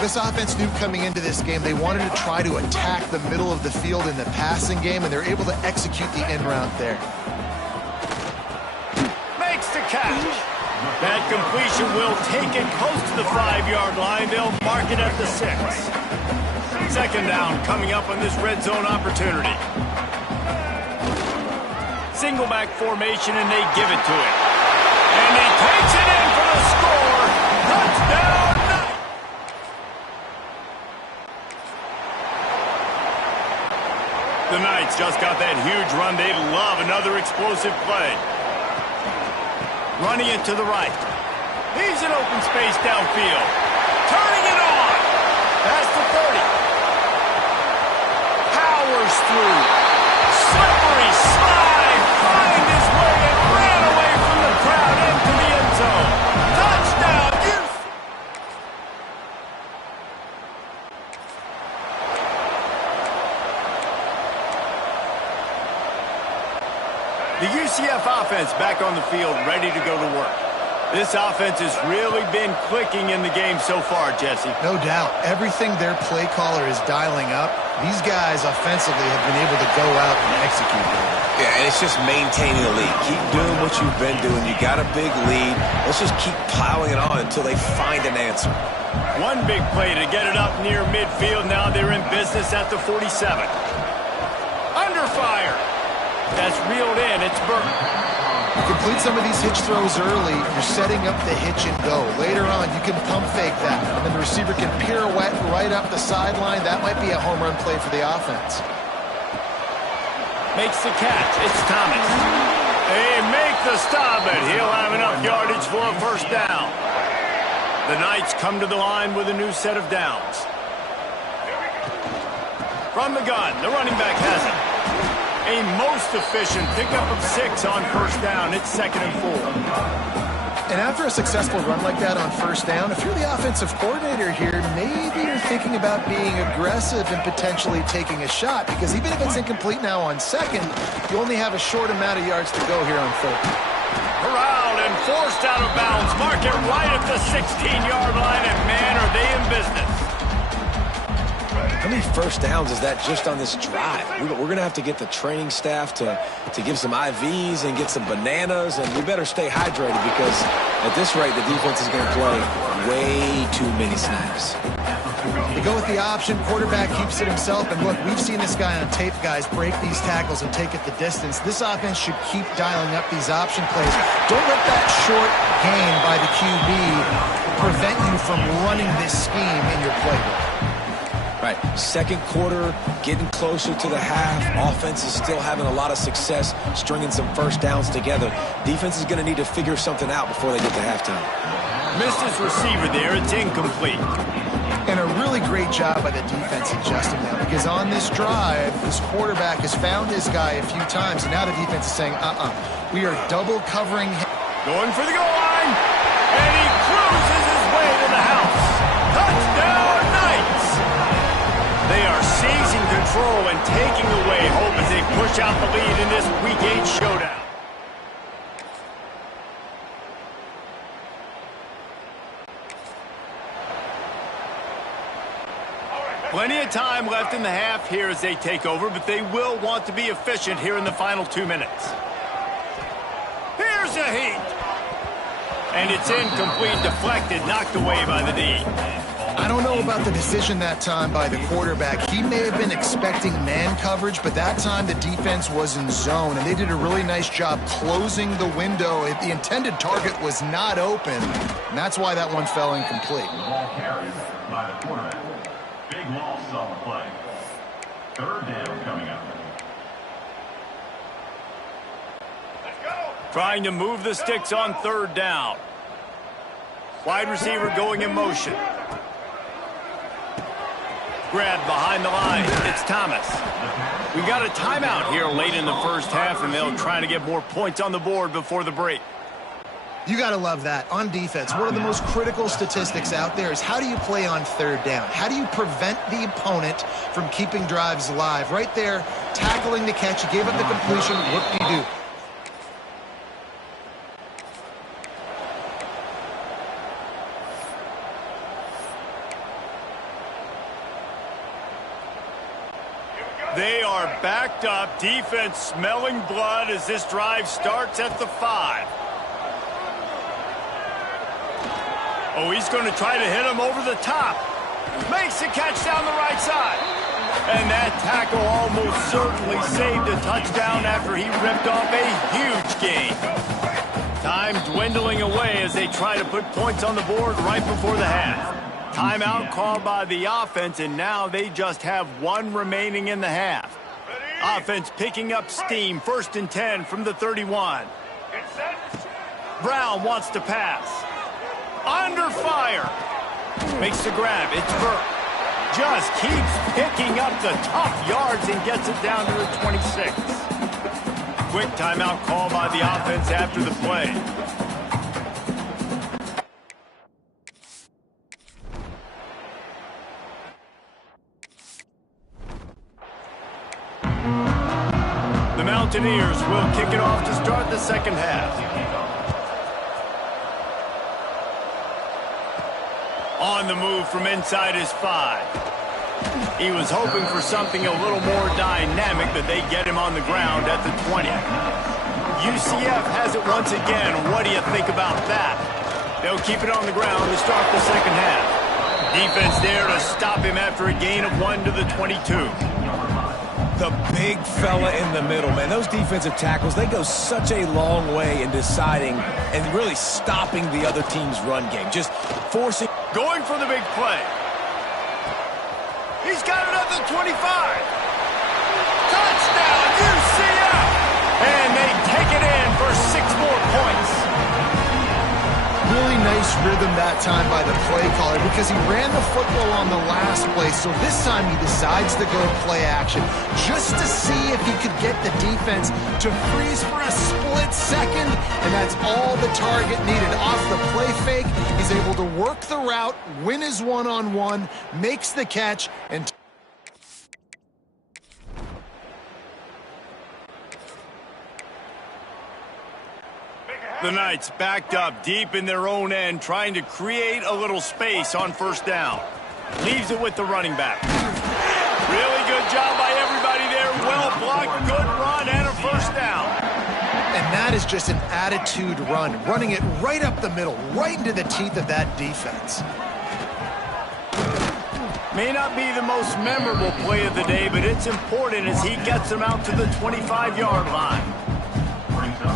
Well, this offense knew coming into this game they wanted to try to attack the middle of the field in the passing game, and they're able to execute the in route there. Makes the catch. That completion will take it close to the 5-yard line. They'll mark it at the 6. Second down coming up on this red zone opportunity. Single back formation, and they give it to him. And he takes it in for the score. Touchdown! The Knights just got that huge run. They love another explosive play. Running it to the right. He's in open space downfield. Turning it on. Past the 30. Powers through. Slippery slide. Find his way and ran away from the crowd into the end zone. Touchdown. The UCF offense back on the field, ready to go to work. This offense has really been clicking in the game so far, Jesse. No doubt. Everything their play caller is dialing up, these guys offensively have been able to go out and execute. Yeah, and it's just maintaining the lead. Keep doing what you've been doing. You got a big lead. Let's just keep piling it on until they find an answer. One big play to get it up near midfield. Now they're in business at the 47. Under fire. That's reeled in. It's Burton. You complete some of these hitch throws early, you're setting up the hitch and go. Later on, you can pump fake that, and then the receiver can pirouette right up the sideline. That might be a home run play for the offense. Makes the catch. It's Thomas. They make the stop, and he'll have enough yardage for a first down. The Knights come to the line with a new set of downs. From the gun, the running back has it. A most efficient pickup of 6 on first down. It's 2nd and 4. And after a successful run like that on first down, if you're the offensive coordinator here, maybe you're thinking about being aggressive and potentially taking a shot, because even if it's incomplete now on second, you only have a short amount of yards to go here on third. Corralled and forced out of bounds. Mark it right at the 16-yard line, and man, are they in business. How many first downs is that just on this drive? We're going to have to get the training staff to give some IVs and get some bananas, and we better stay hydrated because at this rate, the defense is going to play way too many snaps. They go with the option. Quarterback keeps it himself. And look, we've seen this guy on tape, guys, break these tackles and take it the distance. This offense should keep dialing up these option plays. Don't let that short gain by the QB prevent you from running this scheme in your playbook. Right, second quarter, getting closer to the half. Offense is still having a lot of success stringing some first downs together. Defense is going to need to figure something out before they get to halftime. Missed his receiver there. It's incomplete. And a really great job by the defense adjusting that, because on this drive, this quarterback has found his guy a few times, and now the defense is saying, we are double covering him. Going for the goal line, and he cruises his way to the house. Touchdown, Knights! They are seizing control and taking away hope as they push out the lead in this Week 8 showdown. Plenty of time left in the half here as they take over, but they will want to be efficient here in the final 2 minutes. Here's a heat. And it's incomplete, deflected, knocked away by the D. I don't know about the decision that time by the quarterback. He may have been expecting man coverage, but that time the defense was in zone, and they did a really nice job closing the window. The intended target was not open, and that's why that one fell incomplete. Ball carried by the quarterback. Big loss on the play. Third down coming up. Let's go. Trying to move the sticks on third down. Wide receiver going in motion. Grabbed behind the line. It's Thomas. We got a timeout here late in the first half, and they'll try to get more points on the board before the break. You got to love that. On defense, one of the most critical statistics out there is how do you play on third down? How do you prevent the opponent from keeping drives alive? Right there, tackling the catch. You gave up the completion. What do you do? They are backed up, defense smelling blood as this drive starts at the 5. Oh, he's going to try to hit him over the top. Makes the catch down the right side. And that tackle almost certainly saved a touchdown after he ripped off a huge gain. Time dwindling away as they try to put points on the board right before the half. Timeout called by the offense, and now they just have one remaining in the half. Offense picking up steam, 1st and 10 from the 31. Brown wants to pass. Under fire. Makes the grab. It's Burke. Just keeps picking up the tough yards and gets it down to the 26. Quick timeout call by the offense after the play. The Mountaineers will kick it off to start the second half. On the move from inside his 5. He was hoping for something a little more dynamic, but they get him on the ground at the 20. UCF has it once again. What do you think about that? They'll keep it on the ground to start the second half. Defense there to stop him after a gain of 1 to the 22. The big fella in the middle, man. Those defensive tackles, they go such a long way in deciding and really stopping the other team's run game. Just forcing. Going for the big play. He's got it at the 25. Touchdown, UCF! And they take it in for 6 more points. Really nice rhythm that time by the play caller because he ran the football on the last play. So this time he decides to go play action just to see if he could get the defense to freeze for a split second. And that's all the target needed. Off the play fake, he's able to work the route, win his one-on-one, makes the catch, and the Knights backed up deep in their own end, trying to create a little space on 1st down. Leaves it with the running back. Really good job by everybody there. Well blocked, good run, and a 1st down. And that is just an attitude run, running it right up the middle, right into the teeth of that defense. May not be the most memorable play of the day, but it's important as he gets them out to the 25-yard line.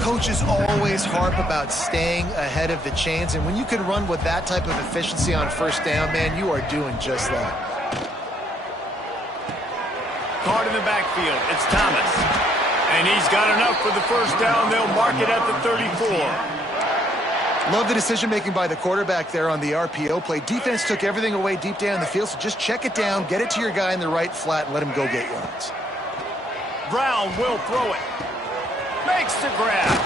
Coaches always harp about staying ahead of the chains, and when you can run with that type of efficiency on 1st down, man, you are doing just that. Caught in the backfield, it's Thomas. And he's got enough for the 1st down. They'll mark it at the 34. Love the decision-making by the quarterback there on the RPO play. Defense took everything away deep down the field, so just check it down, get it to your guy in the right flat, and let him go get yards. Brown will throw it. Makes the grab.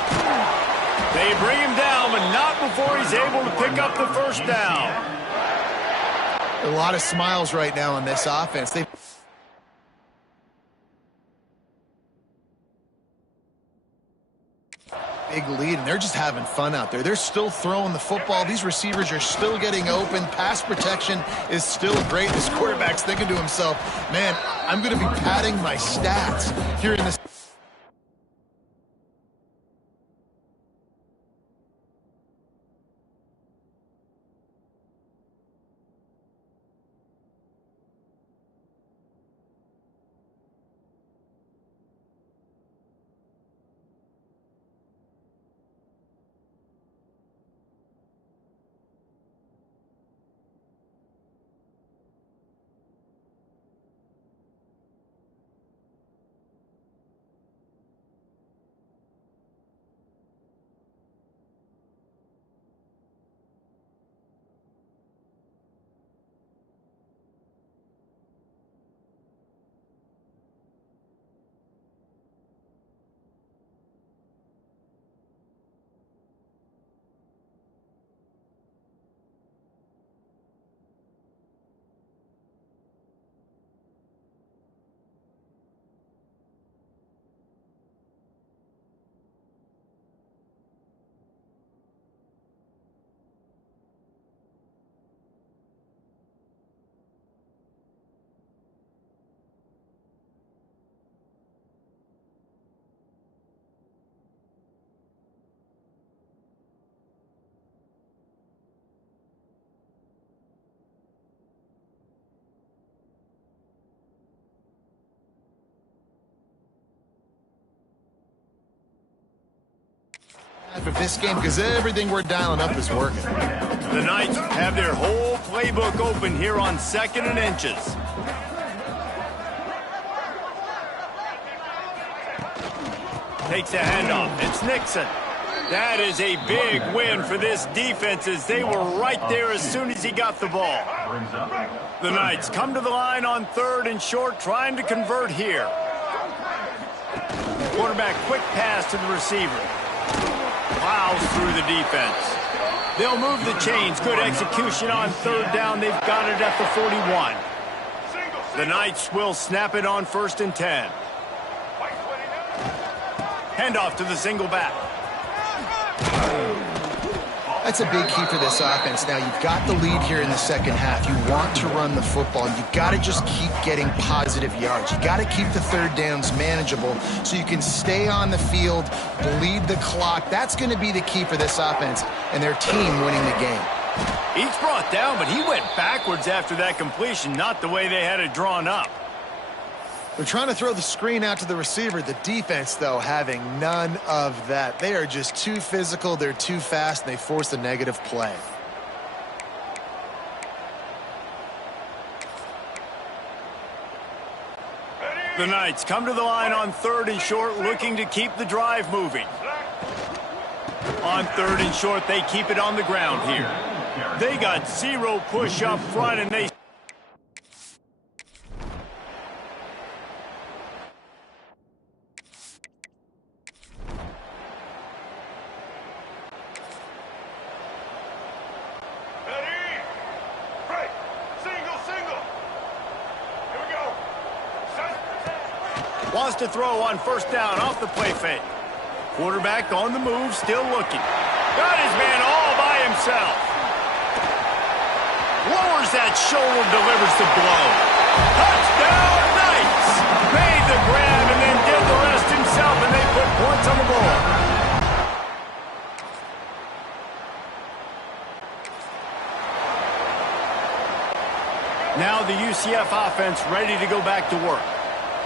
They bring him down, but not before he's able to pick up the 1st down. A lot of smiles right now on this offense. Big lead, and they're just having fun out there. They're still throwing the football. These receivers are still getting open. Pass protection is still great. This quarterback's thinking to himself, man, I'm going to be padding my stats here in this. of this game because everything we're dialing up is working. The Knights have their whole playbook open here on 2nd and inches. Takes a handoff. It's Nixon. That is a big win for this defense as they were right there as soon as he got the ball. The Knights come to the line on 3rd and short, trying to convert here. Quarterback quick pass to the receiver. Plows through the defense. They'll move the chains. Good execution on 3rd down. They've got it at the 41. The Knights will snap it on 1st and 10. Handoff to the single back. That's a big key for this offense. Now, you've got the lead here in the second half. You want to run the football. You've got to just keep getting positive yards. You've got to keep the 3rd downs manageable so you can stay on the field, bleed the clock. That's going to be the key for this offense and their team winning the game. He's brought down, but he went backwards after that completion, not the way they had it drawn up. They're trying to throw the screen out to the receiver. The defense, though, having none of that. They are just too physical, they're too fast, and they force a negative play. The Knights come to the line on 3rd and short, looking to keep the drive moving. On 3rd and short, they keep it on the ground here. They got 0 push up front, and they... Wants to throw on 1st down off the play fake. Quarterback on the move, still looking. Got his man all by himself. Lowers that shoulder, delivers the blow. Touchdown, Knights! Made the grab and then did the rest himself, and they put points on the board. Now the UCF offense ready to go back to work.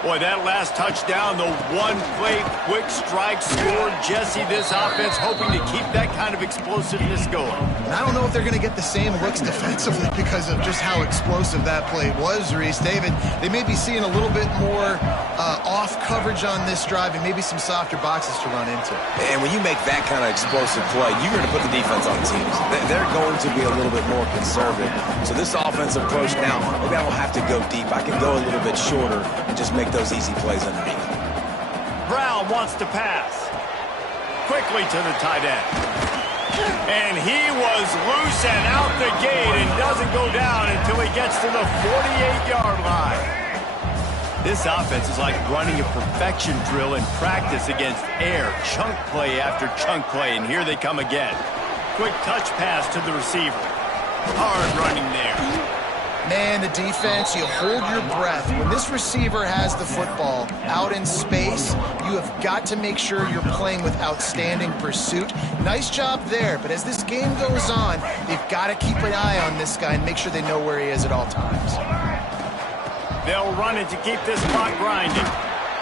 Boy, that last touchdown, the one-play quick strike scored. Jesse, this offense hoping to keep that kind of explosiveness going. And I don't know if they're going to get the same looks defensively because of just how explosive that play was, Reese. David, they may be seeing a little bit more off coverage on this drive and maybe some softer boxes to run into. And when you make that kind of explosive play, you're going to put the defense on teams. They're going to be a little bit more conservative. So this offensive approach now, maybe I don't have to go deep. I can go a little bit shorter and just make those easy plays underneath. Brown wants to pass. Quickly to the tight end. And he was loose and out the gate and doesn't go down until he gets to the 48-yard line. This offense is like running a perfection drill in practice against air. Chunk play after chunk play, and here they come again. Quick touch pass to the receiver. Hard running there. Man, the defense, you hold your breath. When this receiver has the football out in space, you have got to make sure you're playing with outstanding pursuit. Nice job there, but as this game goes on, they've got to keep an eye on this guy and make sure they know where he is at all times. They'll run it to keep this clock grinding.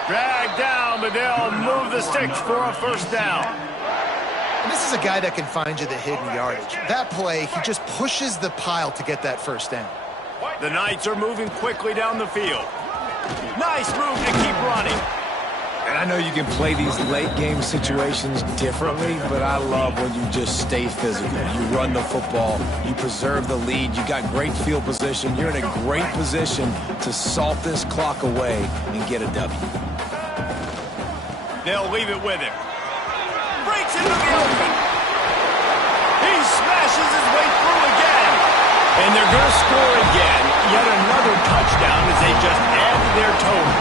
Drag down, but they'll move the sticks for a 1st down. And this is a guy that can find you the hidden yardage. That play, he just pushes the pile to get that 1st down. The Knights are moving quickly down the field. Nice move to keep running. And I know you can play these late game situations differently, but I love when you just stay physical. You run the football, you preserve the lead, you got great field position, you're in a great position to salt this clock away and get a W. They'll leave it with him. Breaks into the open. He smashes his way through again. And they're going to score again. Yet another touchdown as they just add to their total.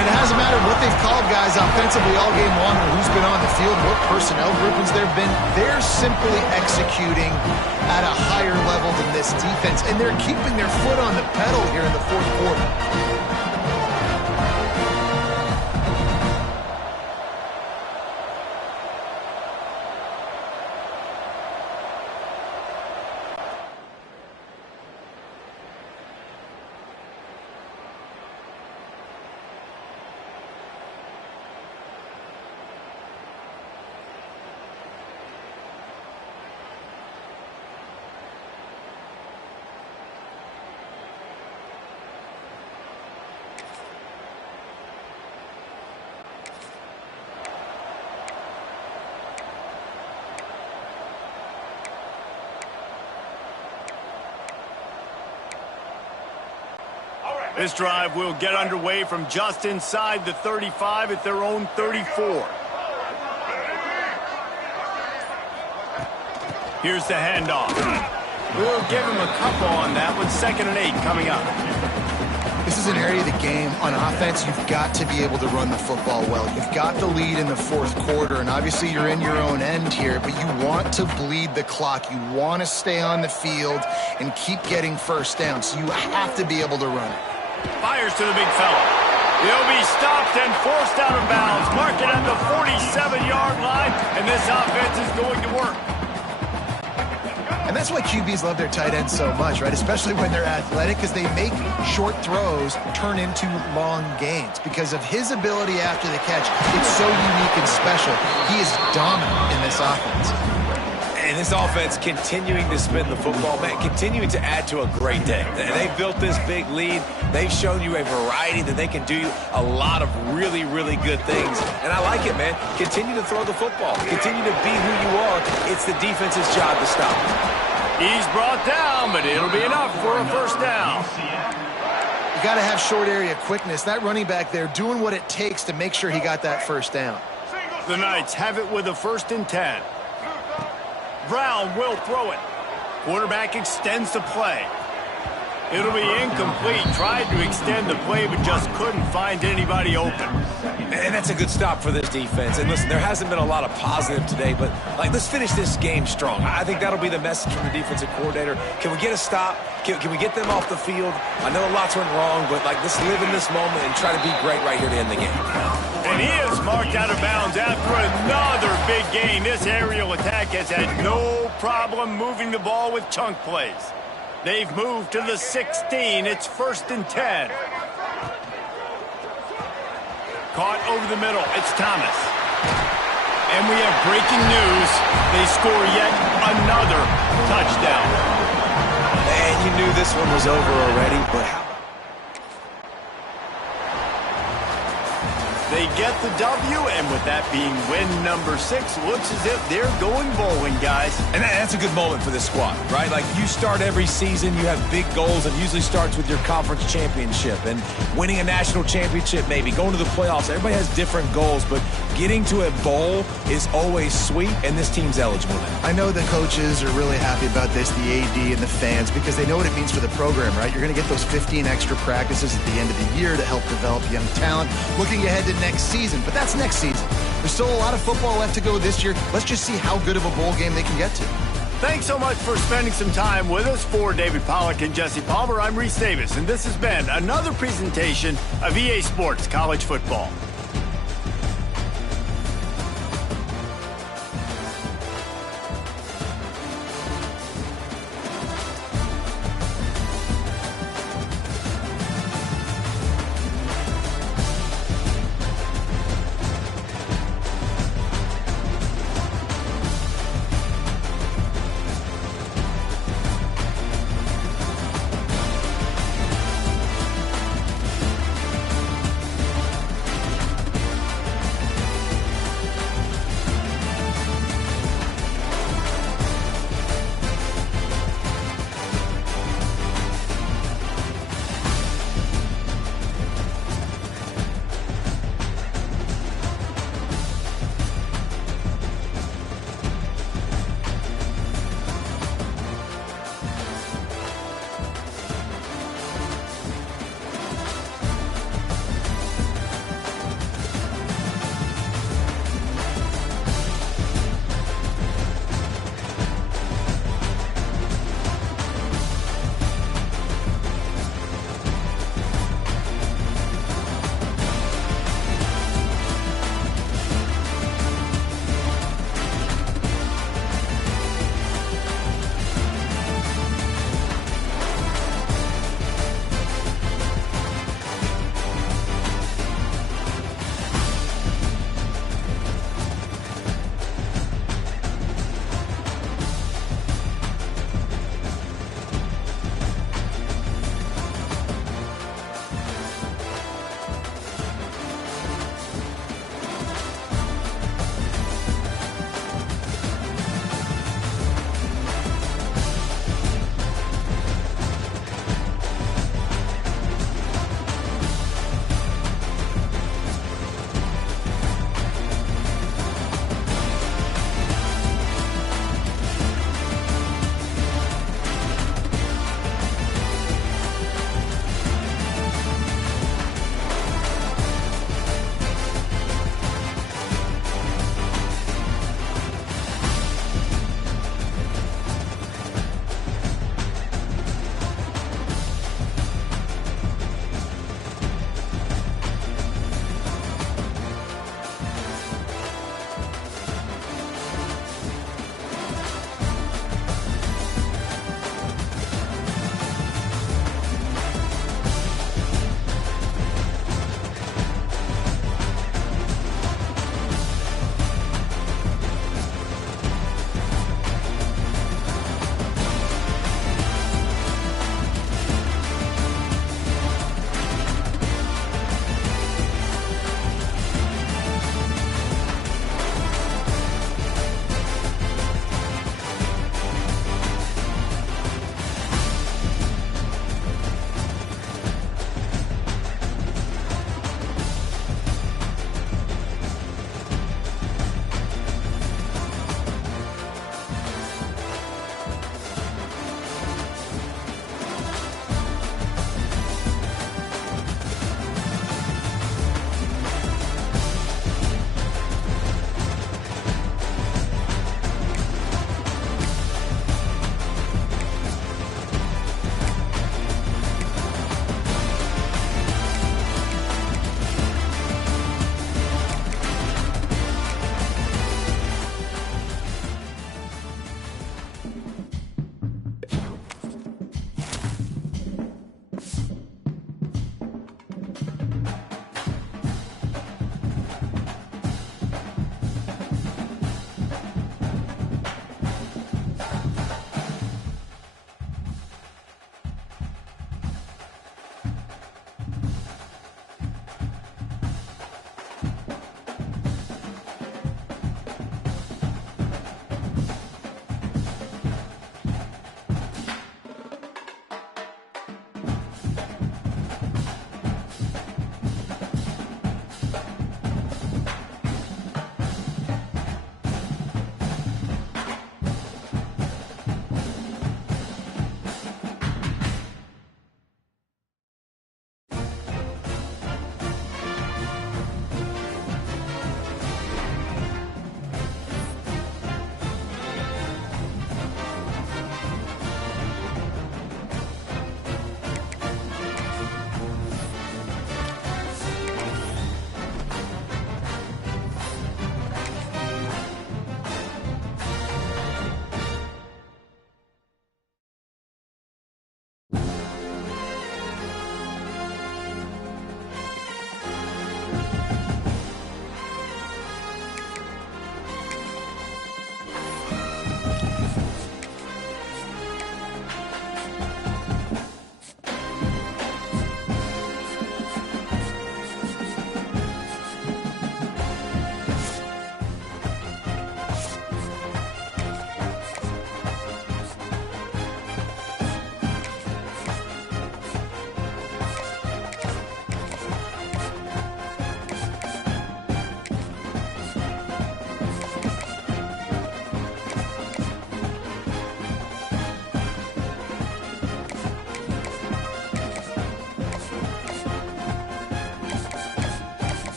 And it hasn't mattered what they've called guys offensively all game long or who's been on the field, what personnel groupings there have been. They're simply executing at a higher level than this defense, and they're keeping their foot on the pedal here in the 4th quarter. This drive will get underway from just inside the 35 at their own 34. Here's the handoff. We'll give him a couple on that with 2nd and 8 coming up. This is an area of the game. On offense, you've got to be able to run the football well. You've got the lead in the 4th quarter, and obviously you're in your own end here, but you want to bleed the clock. You want to stay on the field and keep getting first down, so you have to be able to run it. Fires to the big fella. He'll be stopped and forced out of bounds. Mark it at the 47-yard line, and this offense is going to work. And that's why QBs love their tight ends so much, right? Especially when they're athletic, because they make short throws turn into long gains. Because of his ability after the catch, it's so unique and special. He is dominant in this offense. And this offense continuing to spin the football, man, continuing to add to a great day. They've built this big lead. They've shown you a variety that they can do a lot of really, really good things. And I like it, man. Continue to throw the football. Continue to be who you are. It's the defense's job to stop. He's brought down, but it'll be enough for a first down. You got to have short area quickness. That running back there doing what it takes to make sure he got that first down. The Knights have it with a 1st and 10. Brown will throw it. Quarterback extends the play. It'll be incomplete. Tried to extend the play, but just couldn't find anybody open. And that's a good stop for this defense. And listen, there hasn't been a lot of positive today, but let's finish this game strong. I think that'll be the message from the defensive coordinator. Can we get a stop? Can we get them off the field? I know lots went wrong, but let's live in this moment and try to be great right here to end the game. And he is marked out of bounds after another big gain. This aerial attack has had no problem moving the ball with chunk plays. They've moved to the 16. It's 1st and 10. Caught over the middle. It's Thomas. And we have breaking news. They score yet another touchdown. Man, you knew this one was over already, but how? They get the W, and with that being win number 6, looks as if they're going bowling, guys. And that's a good moment for this squad, right? Like, you start every season, you have big goals, and usually starts with your conference championship and winning a national championship, maybe going to the playoffs. Everybody has different goals, but getting to a bowl is always sweet, and this team's eligible now. I know the coaches are really happy about this, the AD and the fans, because they know what it means for the program, right? You're going to get those 15 extra practices at the end of the year to help develop young talent. Looking ahead to next season, but that's next season. There's still a lot of football left to go this year. Let's just see how good of a bowl game they can get to. Thanks so much for spending some time with us. For David Pollack and Jesse Palmer, I'm Reese Davis, and this has been another presentation of EA Sports College Football.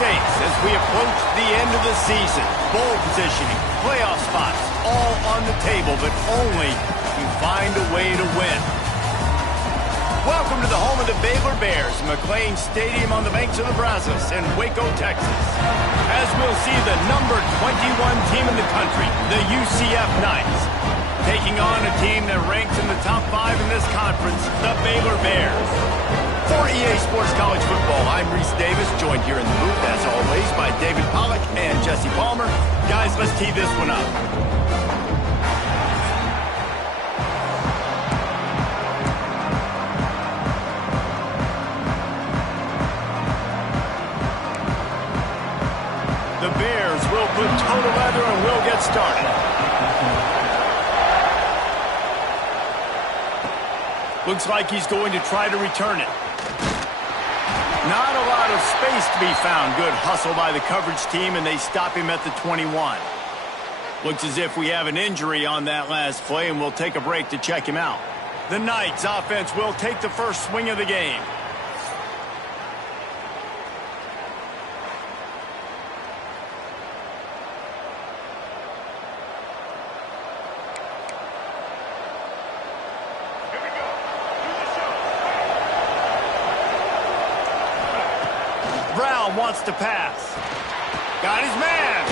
stakes as we approach the end of the season. Bowl positioning, playoff spots, all on the table, but only if you find a way to win. Welcome to the home of the Baylor Bears, McLean Stadium on the banks of the Brazos in Waco, Texas. As we'll see the number 21 team in the country, the UCF Knights, taking on a team that ranks in the top 5 in this conference, the Baylor Bears. For EA Sports College Football, I'm Reese Davis, joined here in the booth, as always, by David Pollack and Jesse Palmer. Guys, let's tee this one up. The Bears will put toe to leather and will get started. Looks like he's going to try to return it. Not a lot of space to be found. Good hustle by the coverage team, and they stop him at the 21. Looks as if we have an injury on that last play, and we'll take a break to check him out. The Knights offense will take the first swing of the game. Brown wants to pass. Got his man.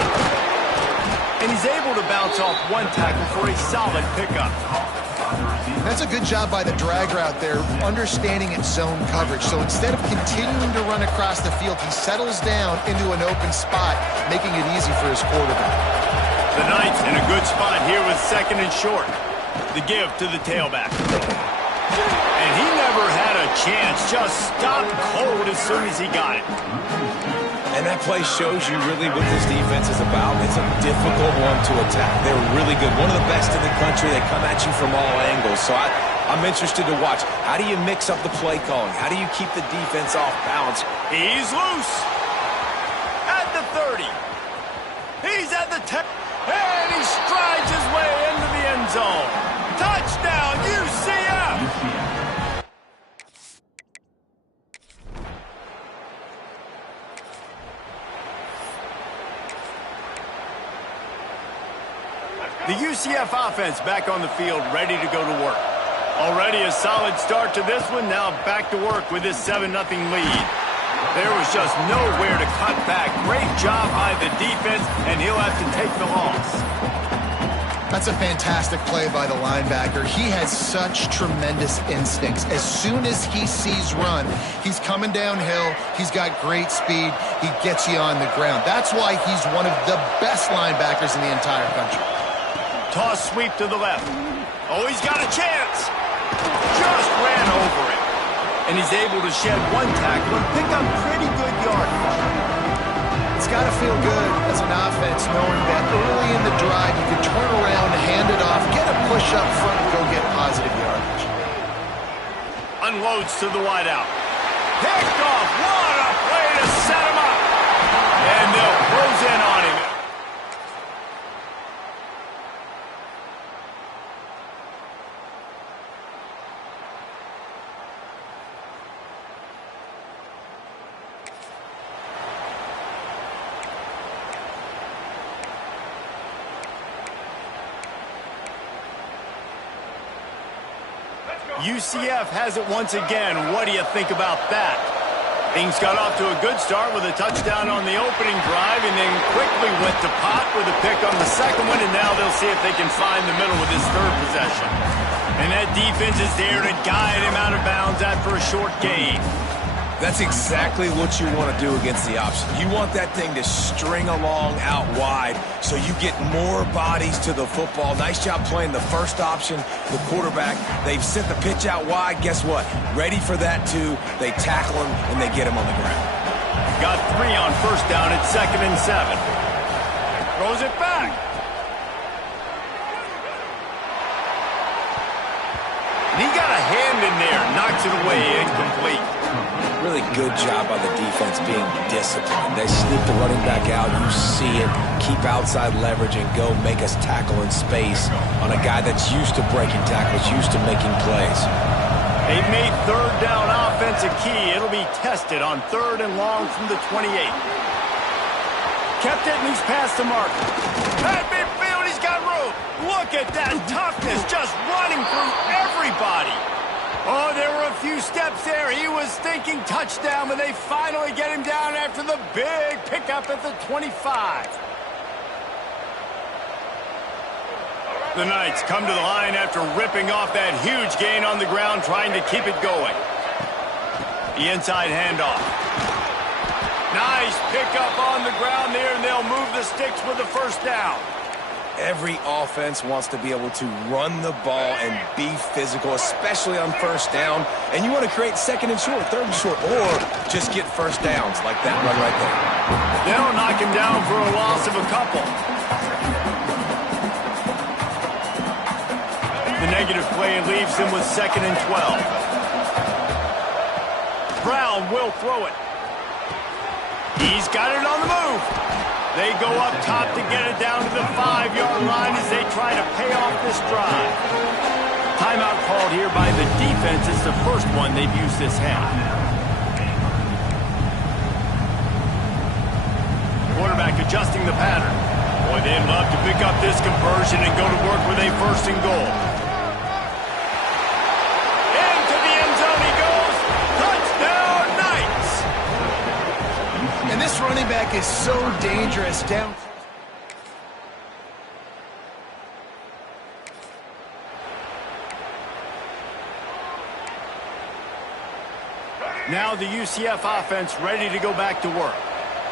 And he's able to bounce off one tackle for a solid pickup. That's a good job by the drag route there, understanding its zone coverage. So instead of continuing to run across the field, he settles down into an open spot, making it easy for his quarterback. The Knights in a good spot here with second and short. The give to the tailback. And he never had a chance, just stopped cold as soon as he got it. And that play shows you really what this defense is about. It's a difficult one to attack. They're really good. One of the best in the country. They come at you from all angles. So I'm interested to watch. How do you mix up the play calling? How do you keep the defense off balance? He's loose. At the 30. He's at the 10. And he strides his way into the end zone. Touchdown, UCF! The UCF offense back on the field, ready to go to work. Already a solid start to this one, now back to work with this 7-0 lead. There was just nowhere to cut back. Great job by the defense, and he'll have to take the loss. That's a fantastic play by the linebacker. He has such tremendous instincts. As soon as he sees run, he's coming downhill. He's got great speed. He gets you on the ground. That's why he's one of the best linebackers in the entire country. Toss sweep to the left. Oh, he's got a chance. Just ran over it. And he's able to shed one tackle and pick up pretty good yardage. It's got to feel good as an offense knowing that early in the drive you can turn around, hand it off, get a push up front, and go get positive yardage. Unloads to the wideout. Picked off. What a play to set him up. And they'll close in on him. UCF has it once again. What do you think about that? Things got off to a good start with a touchdown on the opening drive and then quickly went to pot with a pick on the second one, and now they'll see if they can find the middle with this third possession. And that defense is there to guide him out of bounds after a short gain. That's exactly what you want to do against the option. You want that thing to string along out wide so you get more bodies to the football. Nice job playing the first option, the quarterback. They've sent the pitch out wide. Guess what? Ready for that too. They tackle him and they get him on the ground. Got 3 on first down at 2nd and 7. Throws it back. And he got a hand in there. Knocks it away, incomplete. Really good job by the defense being disciplined. They sneak the running back out. You see it. Keep outside leverage and go make us tackle in space on a guy that's used to breaking tackles, used to making plays. They made third down offense a key. It'll be tested on 3rd and long from the 28. Kept it, and he's past the mark. At midfield, he's got room. Look at that toughness, just running through everybody. Oh, there were a few steps there. He was thinking touchdown, but they finally get him down after the big pickup at the 25. The Knights come to the line after ripping off that huge gain on the ground, trying to keep it going. The inside handoff. Nice pickup on the ground there, and they'll move the sticks with the first down. Every offense wants to be able to run the ball and be physical, especially on first down. And you want to create second and short, third and short, or just get first downs like that run right there. They'll knock him down for a loss of a couple. The negative play leaves him with 2nd and 12. Brown will throw it. He's got it on the move. They go up top to get it down to the 5-yard line as they try to pay off this drive. Timeout called here by the defense. It's the first one they've used this half. Quarterback adjusting the pattern. Boy, they'd love to pick up this conversion and go to work with a 1st and goal. Into the end zone he goes. Touchdown, Knights! And this running back is so dangerous down. Now the UCF offense ready to go back to work.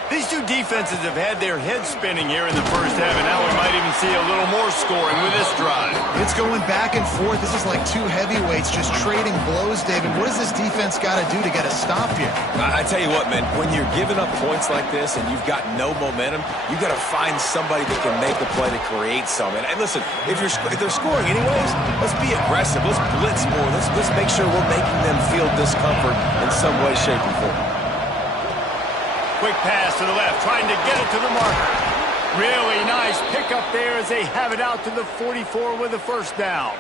These two defenses have had their heads spinning here in the first half, and now we might even see a little more scoring with this drive. It's going back and forth. This is like two heavyweights just trading blows, David. What does this defense got to do to get a stop here? I tell you what, man, when you're giving up points like this and you've got no momentum, you've got to find somebody that can make a play to create some. And listen, if they're scoring anyways, let's be aggressive. Let's blitz more. Let's make sure we're making them feel discomfort in some way, shape, or form. Quick pass to the left, trying to get it to the marker. Really nice pickup there as they have it out to the 44 with a 1st down.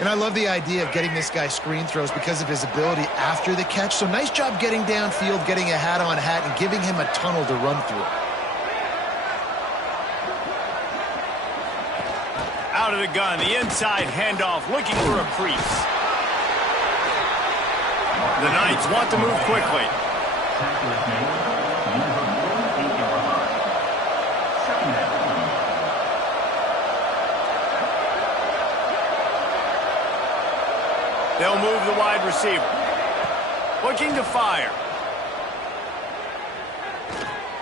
And I love the idea of getting this guy screen throws because of his ability after the catch. So nice job getting downfield, getting a hat-on-hat, and giving him a tunnel to run through. Out of the gun, the inside handoff, looking for a crease. The Knights want to move quickly. They'll move the wide receiver. Looking to fire.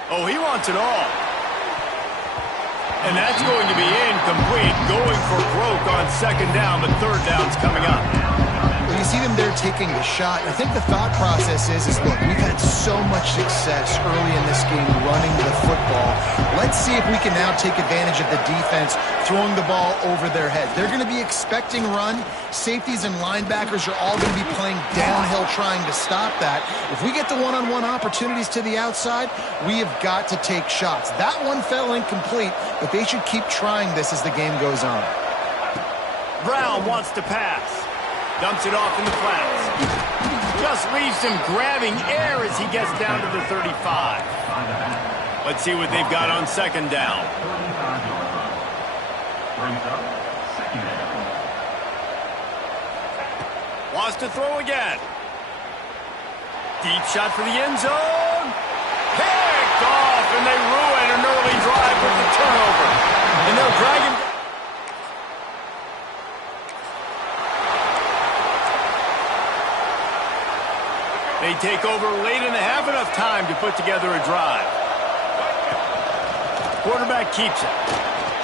Oh, he wants it all. And that's going to be incomplete. Going for broke on 2nd down, but 3rd down's coming up. Well, you see them there taking the shot. I think the thought process is look, we've had so much success early in this game running the football. Let's see if we can now take advantage of the defense throwing the ball over their head. They're going to be expecting run. Safeties and linebackers are all going to be playing downhill trying to stop that. If we get the one-on-one opportunities to the outside, we have got to take shots. That one fell incomplete, but they should keep trying this as the game goes on. Brown wants to pass. Dumps it off in the flats. Just leaves him grabbing air as he gets down to the 35. Let's see what they've got on 2nd down. Wants to throw again. Deep shot for the end zone. Picked off, and they ruin an early drive with the turnover. And they'll drag him. They take over late in the half, enough time to put together a drive. Quarterback keeps it.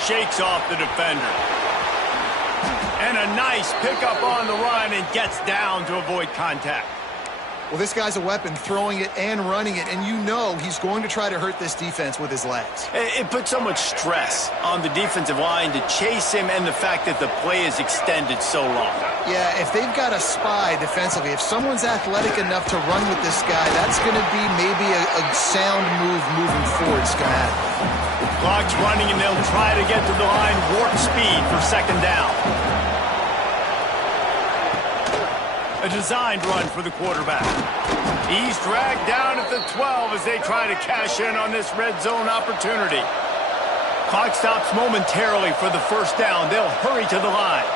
Shakes off the defender. And a nice pickup on the run and gets down to avoid contact. Well, this guy's a weapon, throwing it and running it, and you know he's going to try to hurt this defense with his legs. It puts so much stress on the defensive line to chase him and the fact that the play is extended so long. Yeah, if they've got a spy defensively, if someone's athletic enough to run with this guy, that's going to be maybe a sound move moving forward schematically. Clock's running, and they'll try to get to the line warp speed for 2nd down. A designed run for the quarterback. He's dragged down at the 12 as they try to cash in on this red zone opportunity. Clock stops momentarily for the first down. They'll hurry to the line.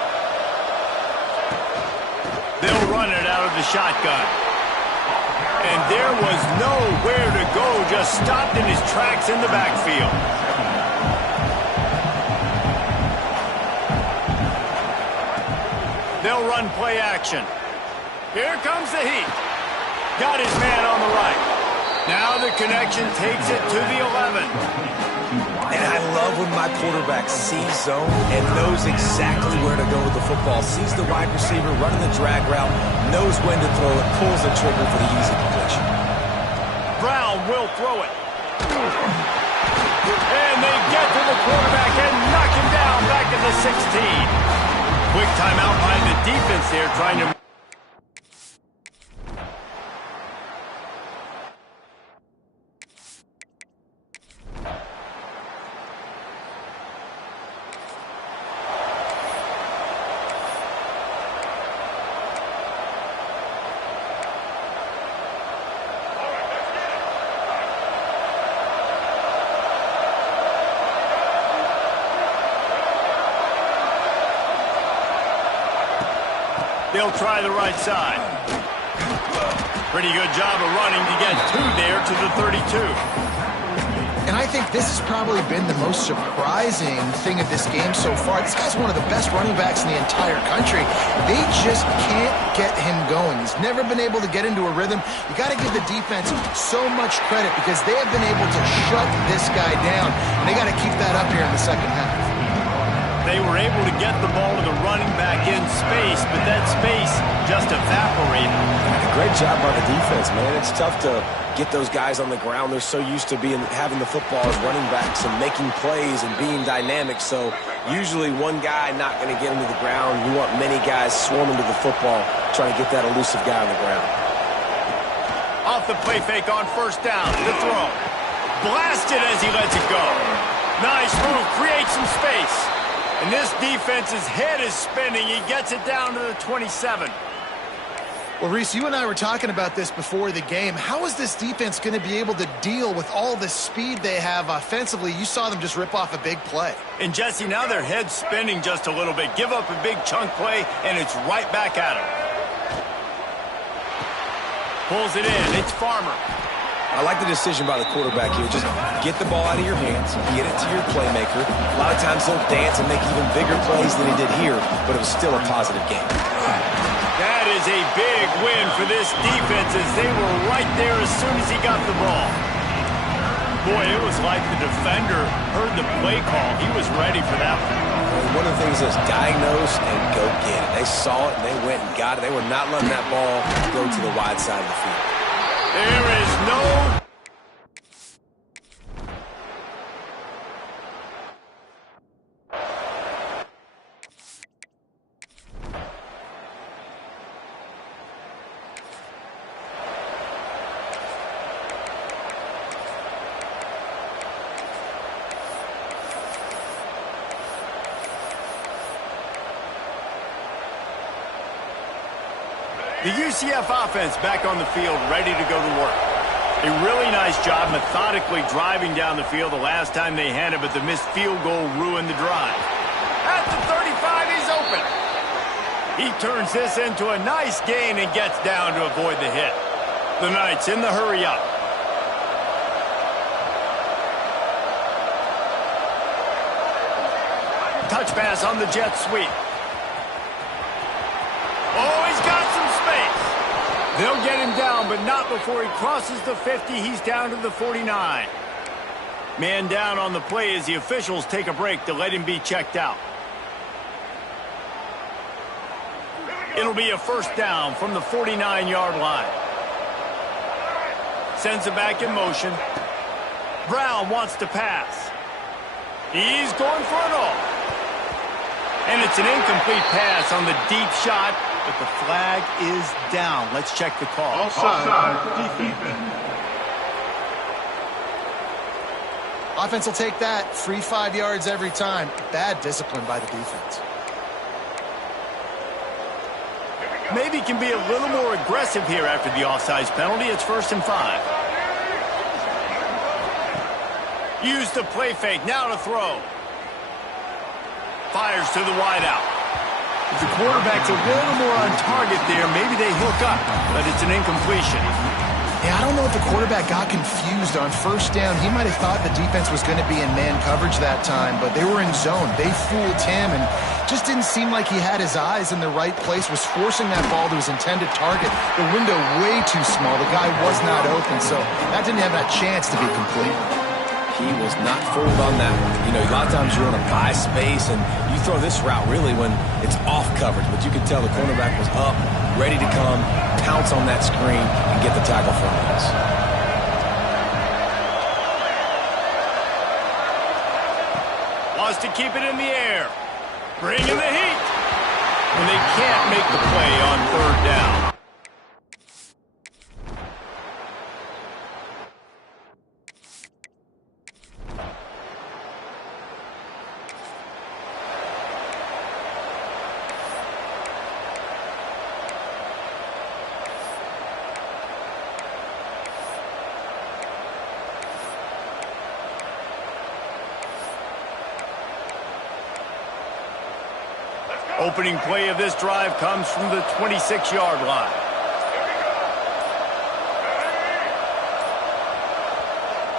They'll run it out of the shotgun. And there was nowhere to go, just stopped in his tracks in the backfield. They'll run play action. Here comes the heat. Got his man on the right. Now the connection takes it to the 11. And I love when my quarterback sees zone and knows exactly where to go with the football. Sees the wide receiver running the drag route, knows when to throw it, pulls the trigger for the easy completion. Brown will throw it. And they get to the quarterback and knock him down back at the 16. Quick timeout by the defense there trying to... They'll try the right side. Pretty good job of running to get two there to the 32. And I think this has probably been the most surprising thing of this game so far. This guy's one of the best running backs in the entire country. They just can't get him going. He's never been able to get into a rhythm. You got to give the defense so much credit because they have been able to shut this guy down. And they got to keep that up here in the second half. They were able to get the ball to the running back in space, but that space just evaporated. Great job by the defense, man. It's tough to get those guys on the ground. They're so used to having the football as running backs and making plays and being dynamic. So usually one guy not going to get into the ground. You want many guys swarming to the football, trying to get that elusive guy on the ground. Off the play fake on first down. The throw. Blasted as he lets it go. Nice move. Creates some space. And this defense's head is spinning. He gets it down to the 27. Well, Reese, you and I were talking about this before the game. How is this defense going to be able to deal with all the speed they have offensively? You saw them just rip off a big play. And, Jesse, now their head's spinning just a little bit. Give up a big chunk play, and it's right back at him. Pulls it in. It's Farmer. I like the decision by the quarterback here. Just get the ball out of your hands, get it to your playmaker. A lot of times he'll dance and make even bigger plays than he did here, but it was still a positive game. That is a big win for this defense as they were right there as soon as he got the ball. Boy, it was like the defender heard the play call. He was ready for that one. One of the things is diagnose and go get it. They saw it and they went and got it. They were not letting that ball go to the wide side of the field. There is no... The UCF offense back on the field, ready to go to work. A really nice job methodically driving down the field the last time they had it, but the missed field goal ruined the drive. At the 35, he's open. He turns this into a nice gain and gets down to avoid the hit. The Knights in the hurry up. Touch pass on the jet sweep. Oh, he's got some space. They'll get him down, but not before he crosses the 50. He's down to the 49. Man down on the play as the officials take a break to let him be checked out. It'll be a first down from the 49-yard line. Sends it back in motion. Brown wants to pass. He's going for it all. And it's an incomplete pass on the deep shot, but the flag is down. Let's check the call. Offside, defense. Offense will take that. Free 5 yards every time. Bad discipline by the defense. Maybe can be a little more aggressive here after the offsides penalty. It's 1st and 5. Use the play fake. Now to throw. Fires to the wideout. If the quarterback's a little more on target there, maybe they hook up, but it's an incompletion. Yeah, I don't know if the quarterback got confused on 1st down. He might have thought the defense was going to be in man coverage that time, but they were in zone. They fooled him and just didn't seem like he had his eyes in the right place, was forcing that ball to his intended target. The window way too small. The guy was not open, so that didn't have that chance to be complete. He was not fooled on that one. You know, a lot of times you're in a buy space, and you throw this route really when it's off coverage. But you could tell the cornerback was up, ready to come, pounce on that screen, and get the tackle for a loss. Wants to keep it in the air. Bring in the heat. And they can't make the play on 3rd down. Opening play of this drive comes from the 26-yard line.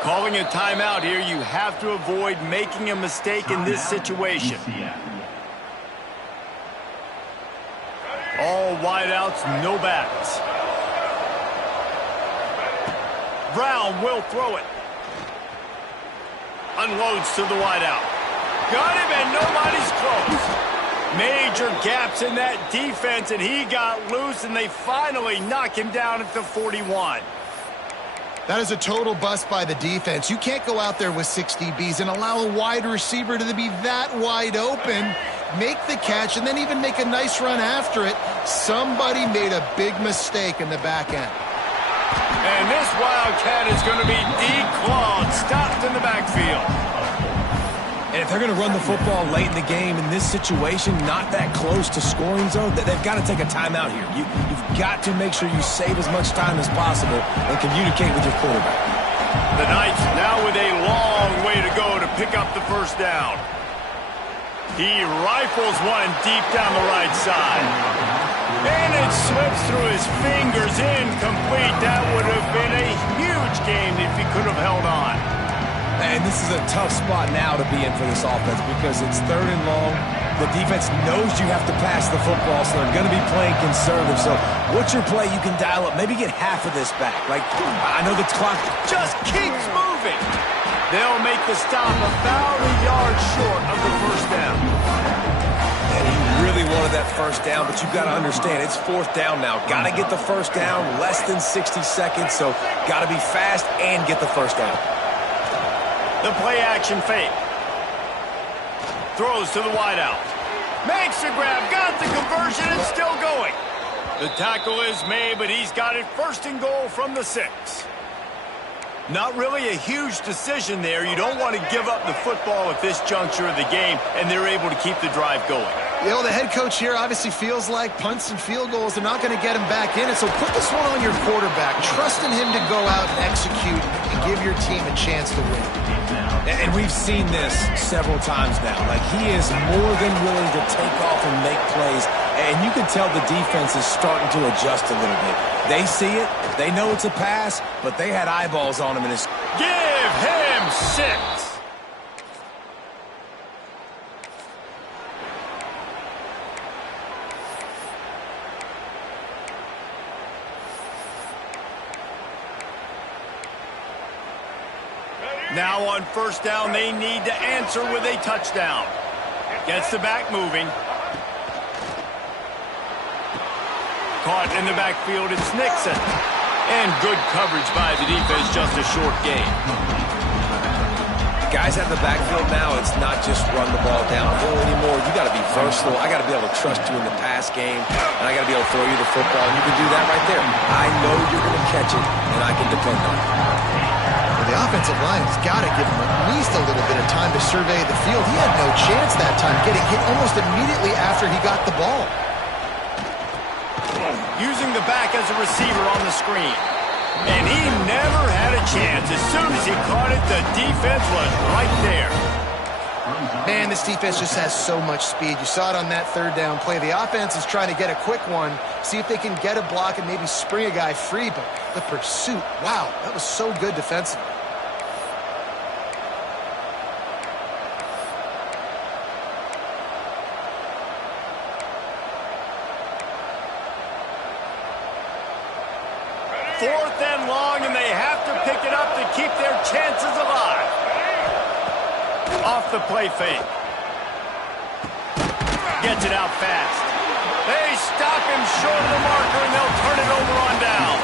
Calling a timeout here, you have to avoid making a mistake in this situation. All wideouts, no backs. Brown will throw it. Unloads to the wideout. Got him and nobody's close. Major gaps in that defense, and he got loose, and they finally knock him down at the 41. That is a total bust by the defense. You can't go out there with 6 DBs and allow a wide receiver to be that wide open, make the catch, and then even make a nice run after it. Somebody made a big mistake in the back end. And this Wildcat is going to be declawed, stopped in the backfield. And if they're going to run the football late in the game in this situation, not that close to scoring zone, they've got to take a timeout here. You've got to make sure you save as much time as possible and communicate with your quarterback. The Knights now with a long way to go to pick up the 1st down. He rifles one deep down the right side. And it slips through his fingers, incomplete. That would have been a huge game if he could have held on. And this is a tough spot now to be in for this offense because it's 3rd and long. The defense knows you have to pass the football, so they're going to be playing conservative. So what's your play you can dial up? Maybe get half of this back. Like, I know the clock just keeps moving. They'll make the stop about a yard short of the 1st down. And he really wanted that 1st down, but you've got to understand, it's 4th down now. Got to get the 1st down, less than 60 seconds, so got to be fast and get the 1st down. The play-action fake. Throws to the wideout. Makes the grab. Got the conversion. It's still going. The tackle is made, but he's got it 1st and goal from the 6. Not really a huge decision there. You don't want to give up the football at this juncture of the game, and they're able to keep the drive going. You know, the head coach here obviously feels like punts and field goals, they're not going to get him back in it, so put this one on your quarterback. Trust in him to go out and execute and give your team a chance to win. And we've seen this several times now. Like, he is more than willing to take off and make plays, and you can tell the defense is starting to adjust a little bit. They see it, they know it's a pass, but they had eyeballs on him in his... Give him 6. Now on 1st down, they need to answer with a touchdown. Gets the back moving. Caught in the backfield, it's Nixon. And good coverage by the defense, just a short gain. Guys at the backfield now, it's not just run the ball downhill anymore. You got to be versatile. I got to be able to trust you in the pass game, and I got to be able to throw you the football, and you can do that right there. I know you're going to catch it, and I can depend on it. The offensive line's got to give him at least a little bit of time to survey the field. He had no chance that time, getting hit almost immediately after he got the ball. using the back as a receiver on the screen. And he never had a chance. As soon as he caught it, the defense was right there. Man, this defense just has so much speed. You saw it on that third down play. The offense is trying to get a quick one, see if they can get a block and maybe spring a guy free, but the pursuit, wow, that was so good defensively. Fourth and long, and they have to pick it up to keep their chances alive. Off the play fake. Gets it out fast. They stop him short of the marker, and they'll turn it over on down.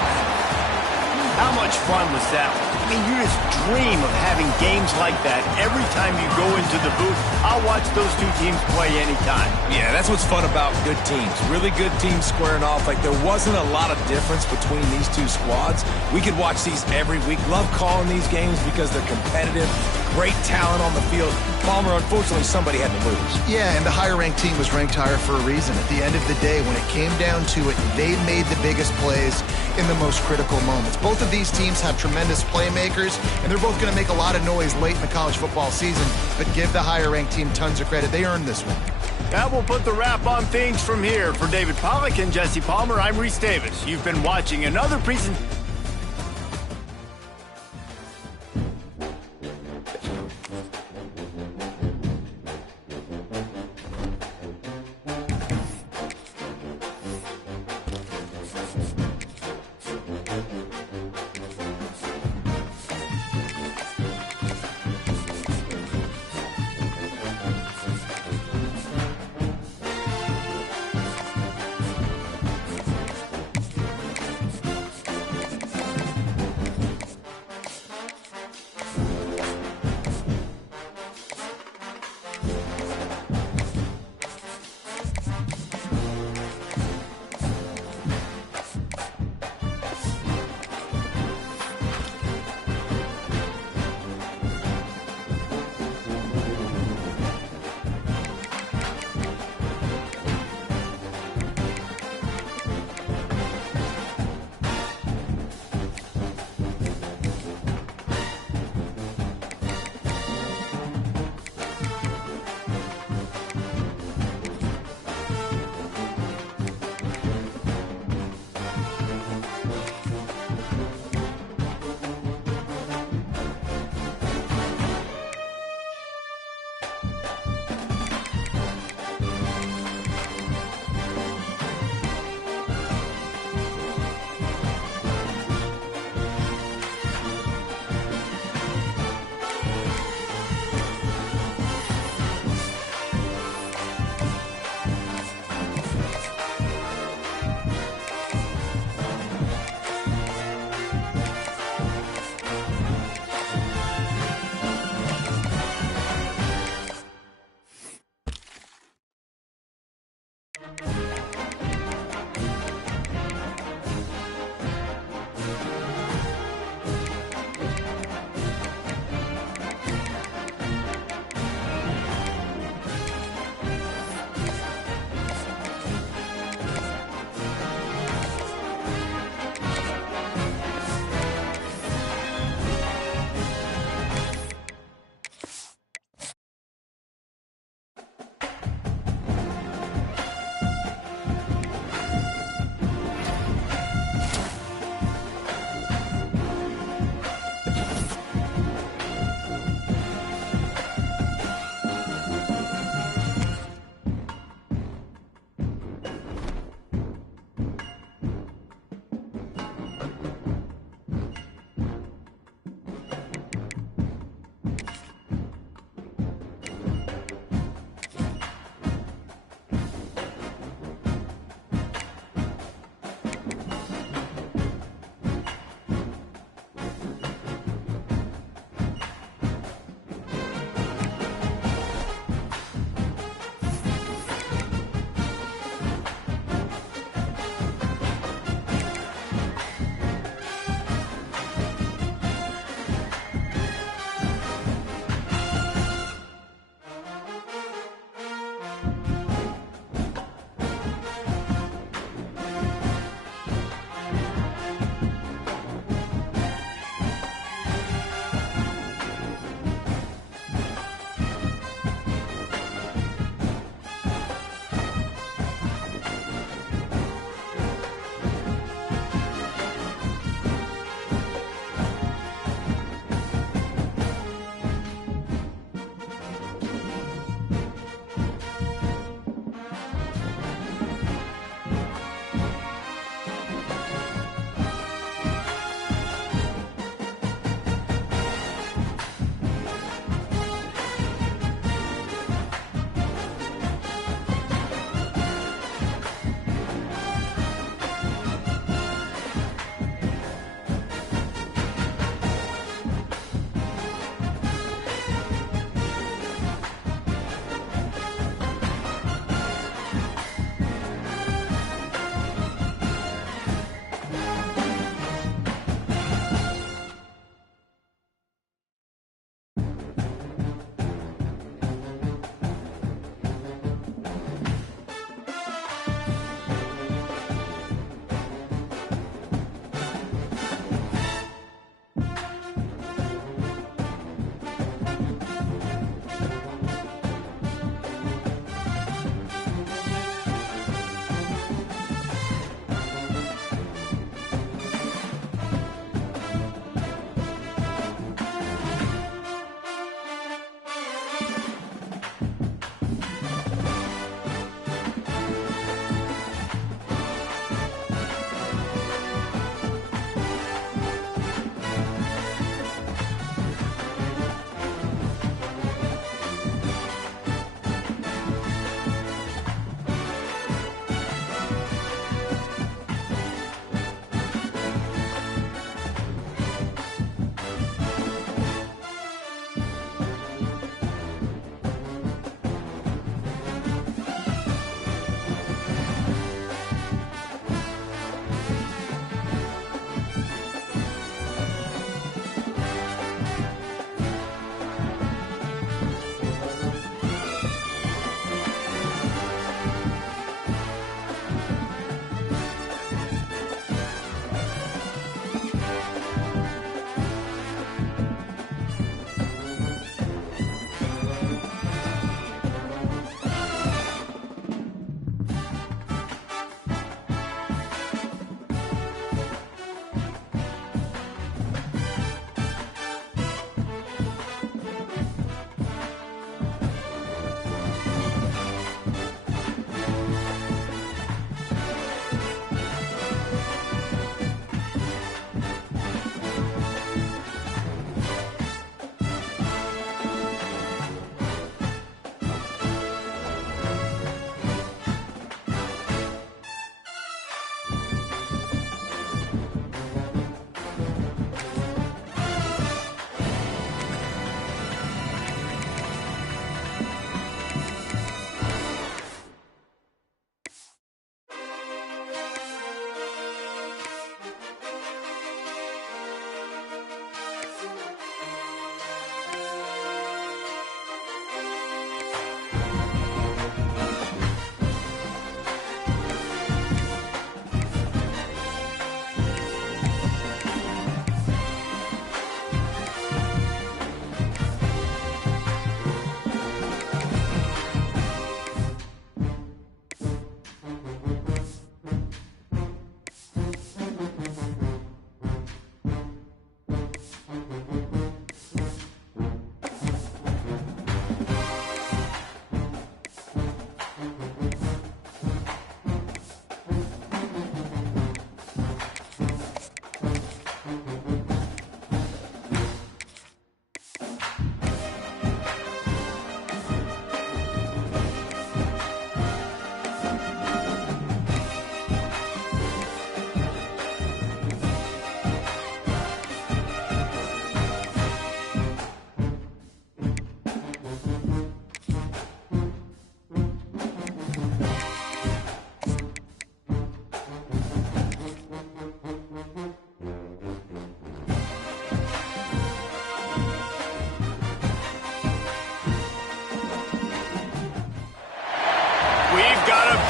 How much fun was that? I mean, you just dream of having games like that every time you go into the booth. I'll watch those two teams play anytime. Yeah, that's what's fun about good teams. Really good teams squaring off. Like, there wasn't a lot of difference between these two squads. We could watch these every week. Love calling these games because they're competitive. Great talent on the field. Palmer, unfortunately, somebody had to lose. Yeah, and the higher-ranked team was ranked higher for a reason. At the end of the day, when it came down to it, they made the biggest plays in the most critical moments. Both of these teams have tremendous playmakers, and they're both going to make a lot of noise late in the college football season, but give the higher-ranked team tons of credit. They earned this one. That will put the wrap on things from here. For David Pollack and Jesse Palmer, I'm Reese Davis. You've been watching another presentation.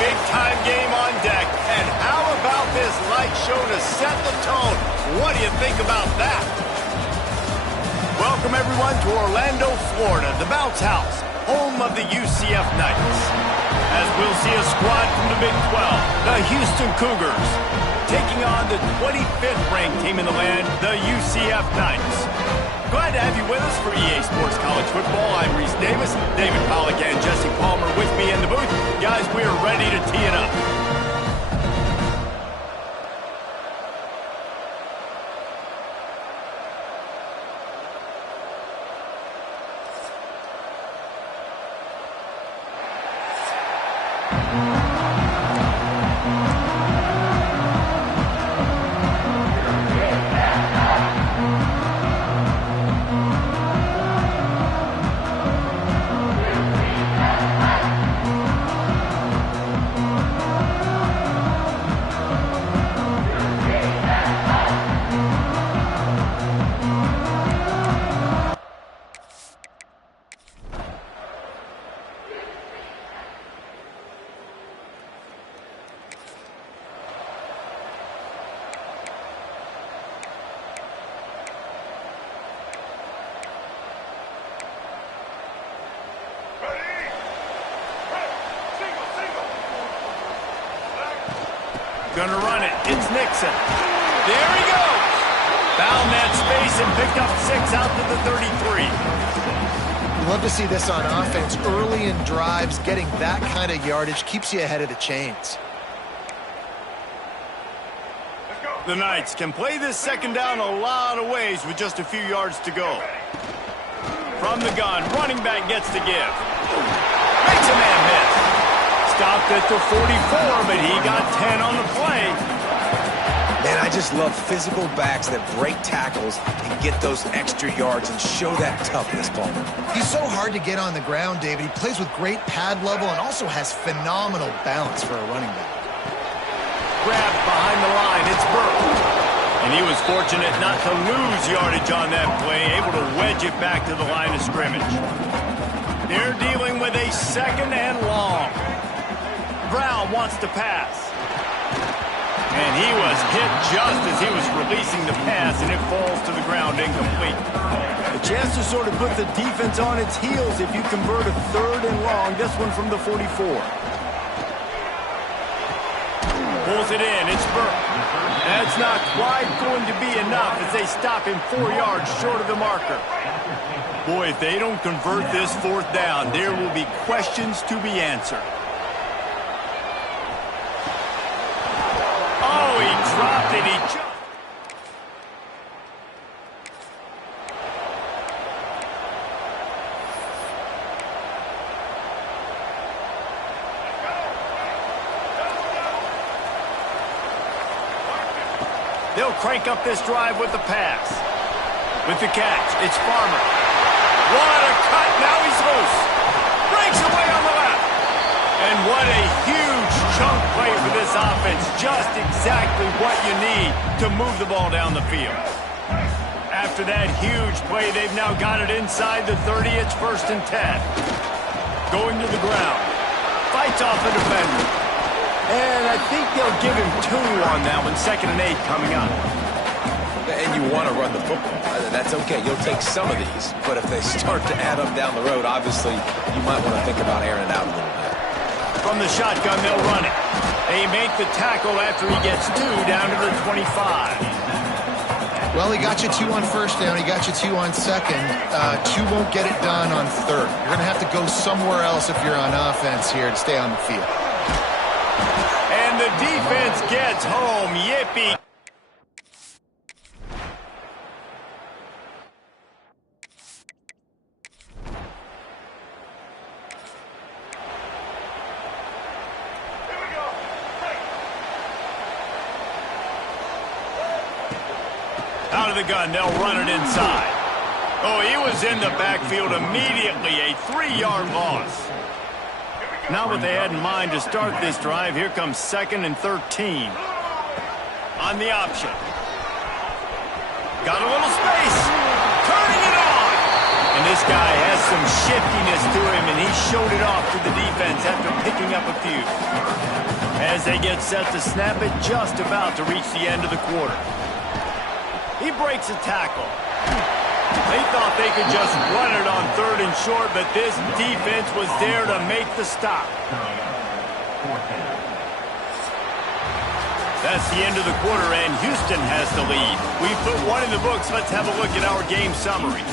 big-time game on deck. And how about this light show to set the tone? What do you think about that? Welcome, everyone, to Orlando, Florida, the Bounce House, home of the UCF Knights. As we'll see a squad from the Big 12, the Houston Cougars, taking on the 25th ranked team in the land, the UCF Knights. Glad to have you with us for EA Sports College Football. I'm Reese Davis, David Pollack and Jesse Palmer with me in the booth. Guys, we are ready to tee it up. Gonna run it. It's Nixon. There he goes. Found that space and picked up 6 out to the 33. You love to see this on offense. Early in drives, getting that kind of yardage keeps you ahead of the chains. The Knights can play this second down a lot of ways with just a few yards to go. From the gun, running back gets the give. Makes a man miss. Stopped at the 44, but he got 10 on the play. Man, I just love physical backs that break tackles and get those extra yards and show that toughness, Palmer. He's so hard to get on the ground, David. He plays with great pad level and also has phenomenal balance for a running back. Grabbed behind the line, it's Burke. And he was fortunate not to lose yardage on that play, able to wedge it back to the line of scrimmage. They're dealing with a second and long. Brown wants to pass. And he was hit just as he was releasing the pass, and it falls to the ground incomplete. A chance to sort of put the defense on its heels if you convert a third and long, this one from the 44. Pulls it in, it's Burke. That's not quite going to be enough as they stop him 4 yards short of the marker. Boy, if they don't convert this 4th down, there will be questions to be answered. Oh, he dropped it. He jumped. They'll crank up this drive with the pass. With the catch, it's Farmer. What a cut. Now he's loose. Breaks away on the left. And what a huge chunk play for this offense. Just exactly what you need to move the ball down the field. After that huge play, they've now got it inside the 30. It's 1st and 10. Going to the ground. Fights off the defender. And I think they'll give him 2 on that one. 2nd and 8 coming up. And you want to run the football. That's okay. You'll take some of these. But if they start to add up down the road, obviously, you might want to think about airing it out a little bit. From the shotgun, they'll run it. They make the tackle after he gets 2 down to the 25. Well, he got you 2 on 1st down. He got you 2 on 2nd. 2 won't get it done on 3rd. You're going to have to go somewhere else if you're on offense here to stay on the field. And the defense gets home. Yippee. Out of the gun, they'll run it inside. Oh, he was in the backfield immediately, a 3-yard loss. Not what they had in mind to start this drive. Here comes 2nd and 13. On the option. Got a little space. Turning it on. And And this guy has some shiftiness to him, and he showed it off to the defense after picking up a few. As they get set to snap it, just about to reach the end of the quarter. He breaks a tackle. They thought they could just run it on 3rd and short, but this defense was there to make the stop. That's the end of the quarter, and Houston has the lead. We've put one in the books. Let's have a look at our game summary.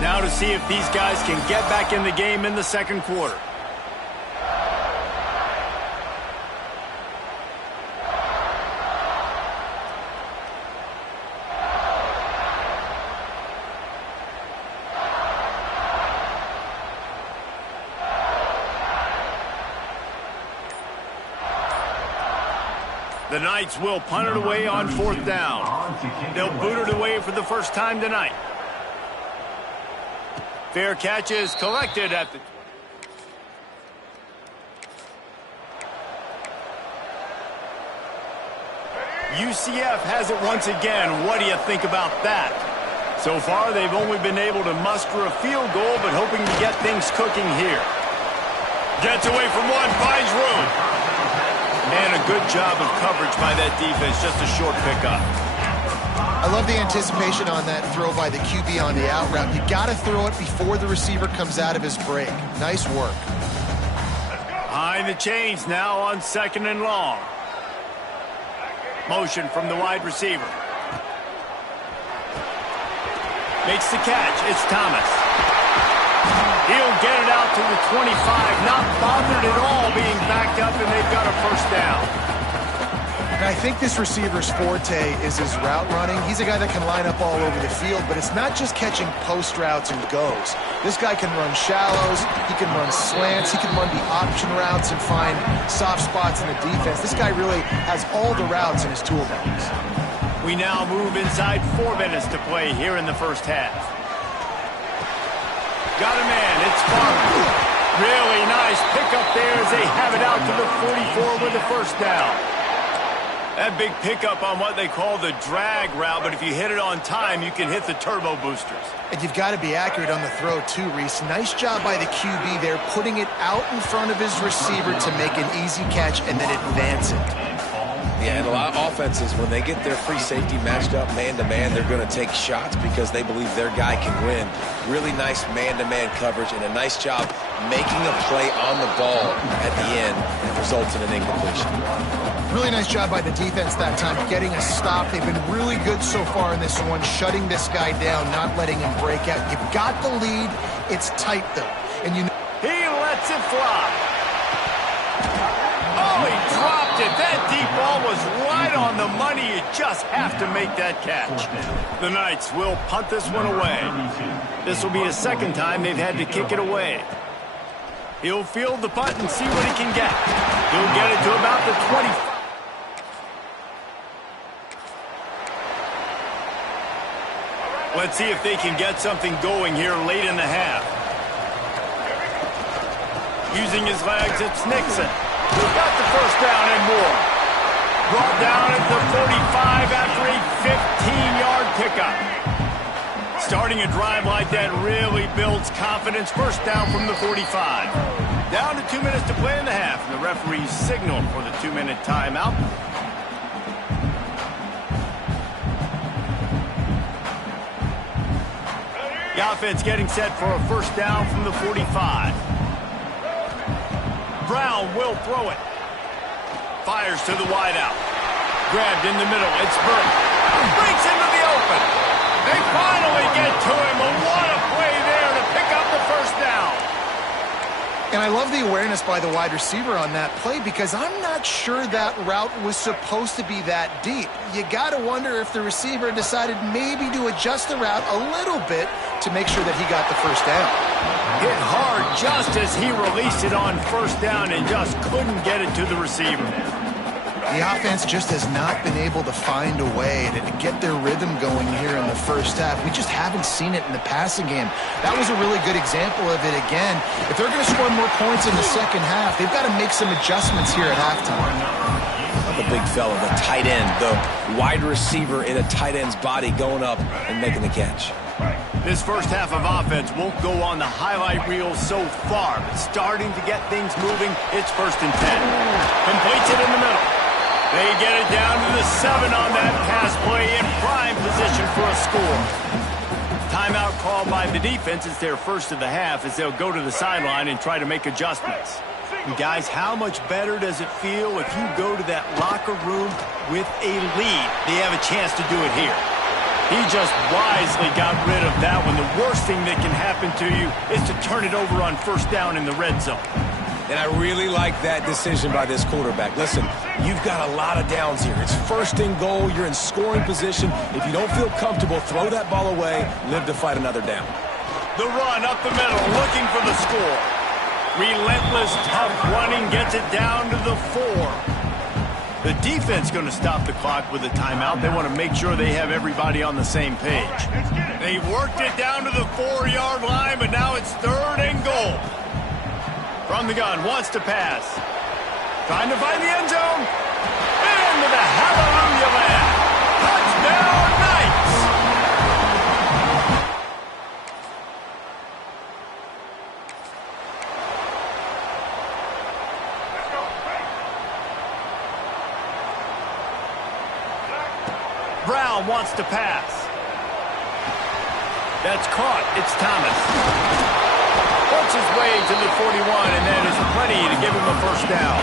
Now to see if these guys can get back in the game in the second quarter. The Knights will punt it away on 4th down. They'll boot it away for the first time tonight. Fair catch is collected at the... UCF has it once again. What do you think about that? So far, they've only been able to muster a field goal, but hoping to get things cooking here. Gets away from one, finds room. And a good job of coverage by that defense, just a short pickup. I love the anticipation on that throw by the QB on the out route. You got to throw it before the receiver comes out of his break. Nice work. Behind the chains now on 2nd and long. Motion from the wide receiver. Makes the catch. It's Thomas. He'll get it out to the 25. Not bothered at all being backed up, and they've got a first down. And I think this receiver's forte is his route running. He's a guy that can line up all over the field, but it's not just catching post routes and goes. This guy can run shallows, he can run slants, he can run the option routes and find soft spots in the defense. This guy really has all the routes in his toolbox. We now move inside 4 minutes to play here in the first half. Got a man, it's Farmer. Really nice pickup there as they have it out to the 44 with the first down. That big pickup on what they call the drag route, but if you hit it on time, you can hit the turbo boosters. And you've got to be accurate on the throw too, Reese. Nice job by the QB there, putting it out in front of his receiver to make an easy catch and then advance it. Yeah, and a lot of offenses, when they get their free safety matched up man-to-man, they're going to take shots because they believe their guy can win. Really nice man-to-man coverage and a nice job making a play on the ball at the end that results in an incompletion. Really nice job by the defense that time, getting a stop. They've been really good so far in this one, shutting this guy down, not letting him break out. You've got the lead. It's tight, though. And you know he lets it fly. Oh, he dropped it. That deep ball was right on the money. You just have to make that catch. The Knights will punt this one away. This will be the second time they've had to kick it away. He'll field the punt and see what he can get. He'll get it to about the 25. Let's see if they can get something going here late in the half. Using his legs, it's Nixon. He's got the first down and more. Brought down at the 45 after a 15-yard pickup. Starting a drive like that really builds confidence. First down from the 45. Down to 2 minutes to play in the half, and the referees signal for the 2-minute timeout. The offense getting set for a first down from the 45. Brown will throw it. Fires to the wideout. Grabbed in the middle. It's Burke. Breaks into the open. They finally get to him. And what a play there to pick up the first down. And I love the awareness by the wide receiver on that play because I'm not sure that route was supposed to be that deep. You got to wonder if the receiver decided maybe to adjust the route a little bit to make sure that he got the first down. Hit hard just as he released it on first down and just couldn't get it to the receiver. The offense just has not been able to find a way to get their rhythm going here in the first half. We just haven't seen it in the passing game. That was a really good example of it again. If they're going to score more points in the second half, they've got to make some adjustments here at halftime. big fella, the tight end, the wide receiver in a tight end's body going up and making the catch. This first half of offense won't go on the highlight reel so far, but starting to get things moving. It's 1st and 10. Completes it in the middle. They get it down to the 7 on that pass play in prime position for a score. Timeout called by the defense. It's their first of the half as they'll go to the sideline and try to make adjustments. And guys, how much better does it feel if you go to that locker room with a lead? They have a chance to do it here. He just wisely got rid of that one. The worst thing that can happen to you is to turn it over on 1st down in the red zone. And I really like that decision by this quarterback. Listen, you've got a lot of downs here. It's 1st and goal. You're in scoring position. If you don't feel comfortable, throw that ball away. Live to fight another down. The run up the middle, looking for the score. Relentless, tough running, gets it down to the 4. The defense going to stop the clock with a timeout. They want to make sure they have everybody on the same page. They worked it down to the 4-yard line, but now it's 3rd and goal. From the gun, wants to pass. Trying to find the end zone. Into the hallelujah land. Touchdown, Knights! Brown wants to pass. That's caught. It's Thomas. Works his way to the 41, and that is plenty to give him a 1st down.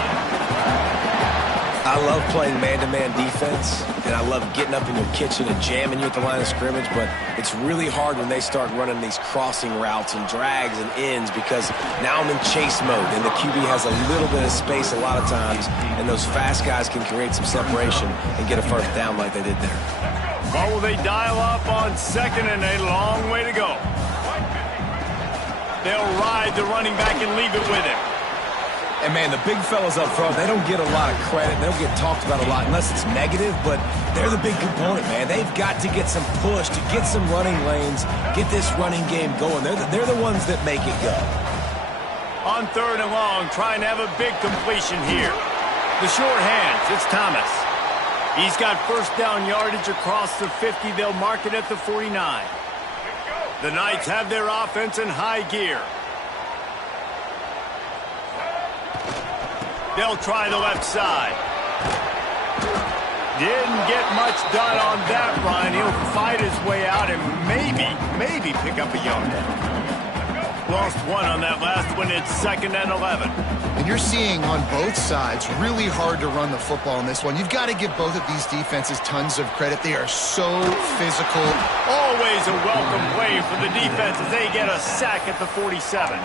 I love playing man-to-man defense, and I love getting up in your kitchen and jamming you at the line of scrimmage, but it's really hard when they start running these crossing routes and drags and ends because now I'm in chase mode, and the QB has a little bit of space a lot of times, and those fast guys can create some separation and get a 1st down like they did there. What will they dial up on 2nd and a long way to go? They'll ride the running back and leave it with him. And, man, the big fellas up front, they don't get a lot of credit. They don't get talked about a lot unless it's negative, but they're the big component, man. They've got to get some push, to get some running lanes, get this running game going. They're the ones that make it go. On 3rd and long, trying to have a big completion here. The short hands, it's Thomas. He's got 1st down yardage across the 50. They'll mark it at the 49. The Knights have their offense in high gear. They'll try the left side. Didn't get much done on that run. He'll fight his way out and maybe pick up a yard. Lost 1 on that last one. It's 2nd and 11. And you're seeing on both sides really hard to run the football in this one. You've got to give both of these defenses tons of credit. They are so physical. Always a welcome play for the defense as they get a sack at the 47.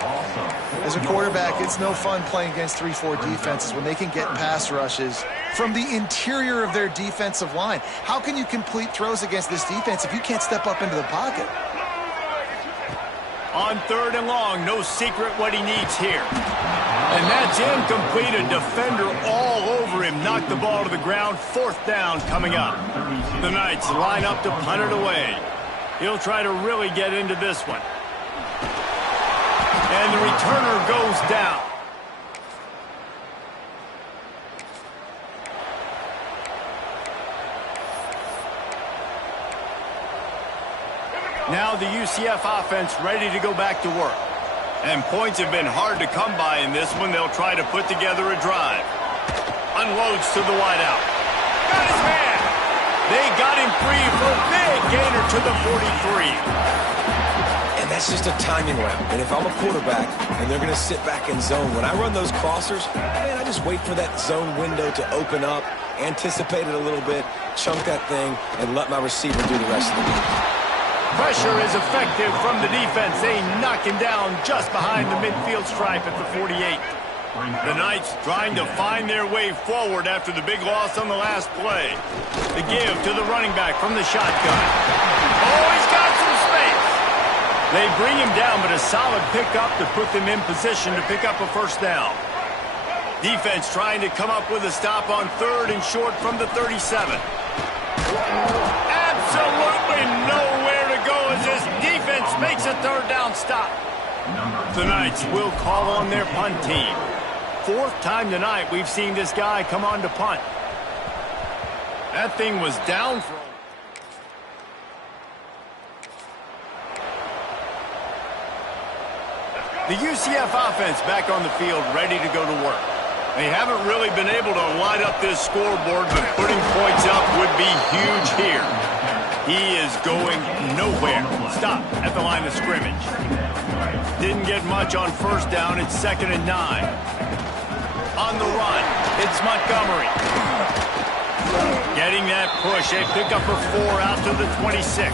As a quarterback, it's no fun playing against 3-4 defenses when they can get pass rushes from the interior of their defensive line. How can you complete throws against this defense if you can't step up into the pocket? On 3rd and long, no secret what he needs here. And that's incomplete. A defender all over him. Knocked the ball to the ground. 4th down coming up. The Knights line up to punt it away. He'll try to really get into this one. And the returner goes down. Now the UCF offense ready to go back to work. And points have been hard to come by in this one. They'll try to put together a drive. Unloads to the wideout. Got his man. They got him free for a big gainer to the 43. And that's just a timing route. And if I'm a quarterback and they're going to sit back in zone, when I run those crossers, man, I just wait for that zone window to open up, anticipate it a little bit, chunk that thing, and let my receiver do the rest of the game. Pressure is effective from the defense. They knock him down just behind the midfield stripe at the 48. The Knights trying to find their way forward after the big loss on the last play. The give to the running back from the shotgun. Oh, he's got some space. They bring him down, but a solid pickup to put them in position to pick up a 1st down. Defense trying to come up with a stop on 3rd and short from the 37. Absolutely nowhere to go as this defense makes a 3rd down stop. The Knights will call on their punt team. 4th time tonight we've seen this guy come on to punt. That thing was down for the UCF offense back on the field, ready to go to work. They haven't really been able to light up this scoreboard, but putting points up would be huge here. He is going nowhere. Stop at the line of scrimmage. Didn't get much on first down. It's 2nd and 9. On the run, it's Montgomery. Getting that push. A pickup for 4 out to the 26.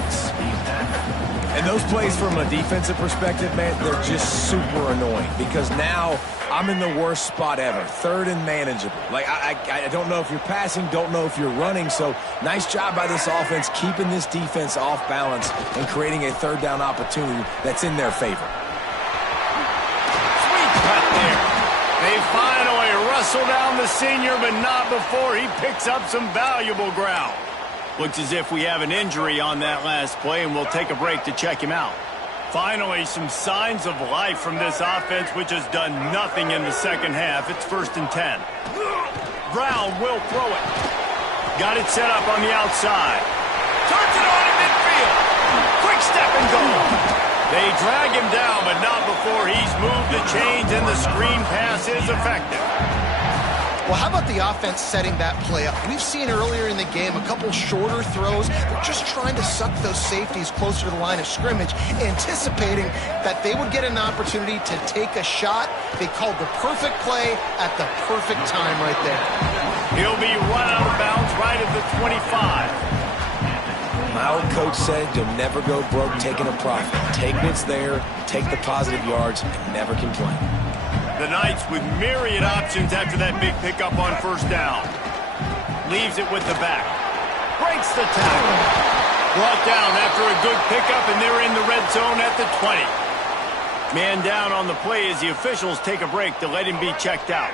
And those plays from a defensive perspective, man, they're just super annoying because now I'm in the worst spot ever. 3rd and manageable. Like, I don't know if you're passing, don't know if you're running. So nice job by this offense keeping this defense off balance and creating a 3rd down opportunity that's in their favor. Sweet cut there. They finally wrestle down the senior, but not before he picks up some valuable ground. Looks as if we have an injury on that last play, and we'll take a break to check him out. Finally, some signs of life from this offense, which has done nothing in the second half. It's 1st and 10. Brown will throw it. Got it set up on the outside. Turns it on in midfield. Quick step and go. They drag him down, but not before he's moved the chains, and the screen pass is effective. Well, how about the offense setting that play up? We've seen earlier in the game a couple shorter throws. They're just trying to suck those safeties closer to the line of scrimmage, anticipating that they would get an opportunity to take a shot. They called the perfect play at the perfect time right there. He'll be run out of bounds right at the 25. My old coach said you'll never go broke taking a profit. Take what's there, take the positive yards, and never complain. The Knights with myriad options after that big pickup on first down. Leaves it with the back. Breaks the tackle. Brought down after a good pickup, and they're in the red zone at the 20. Man down on the play as the officials take a break to let him be checked out.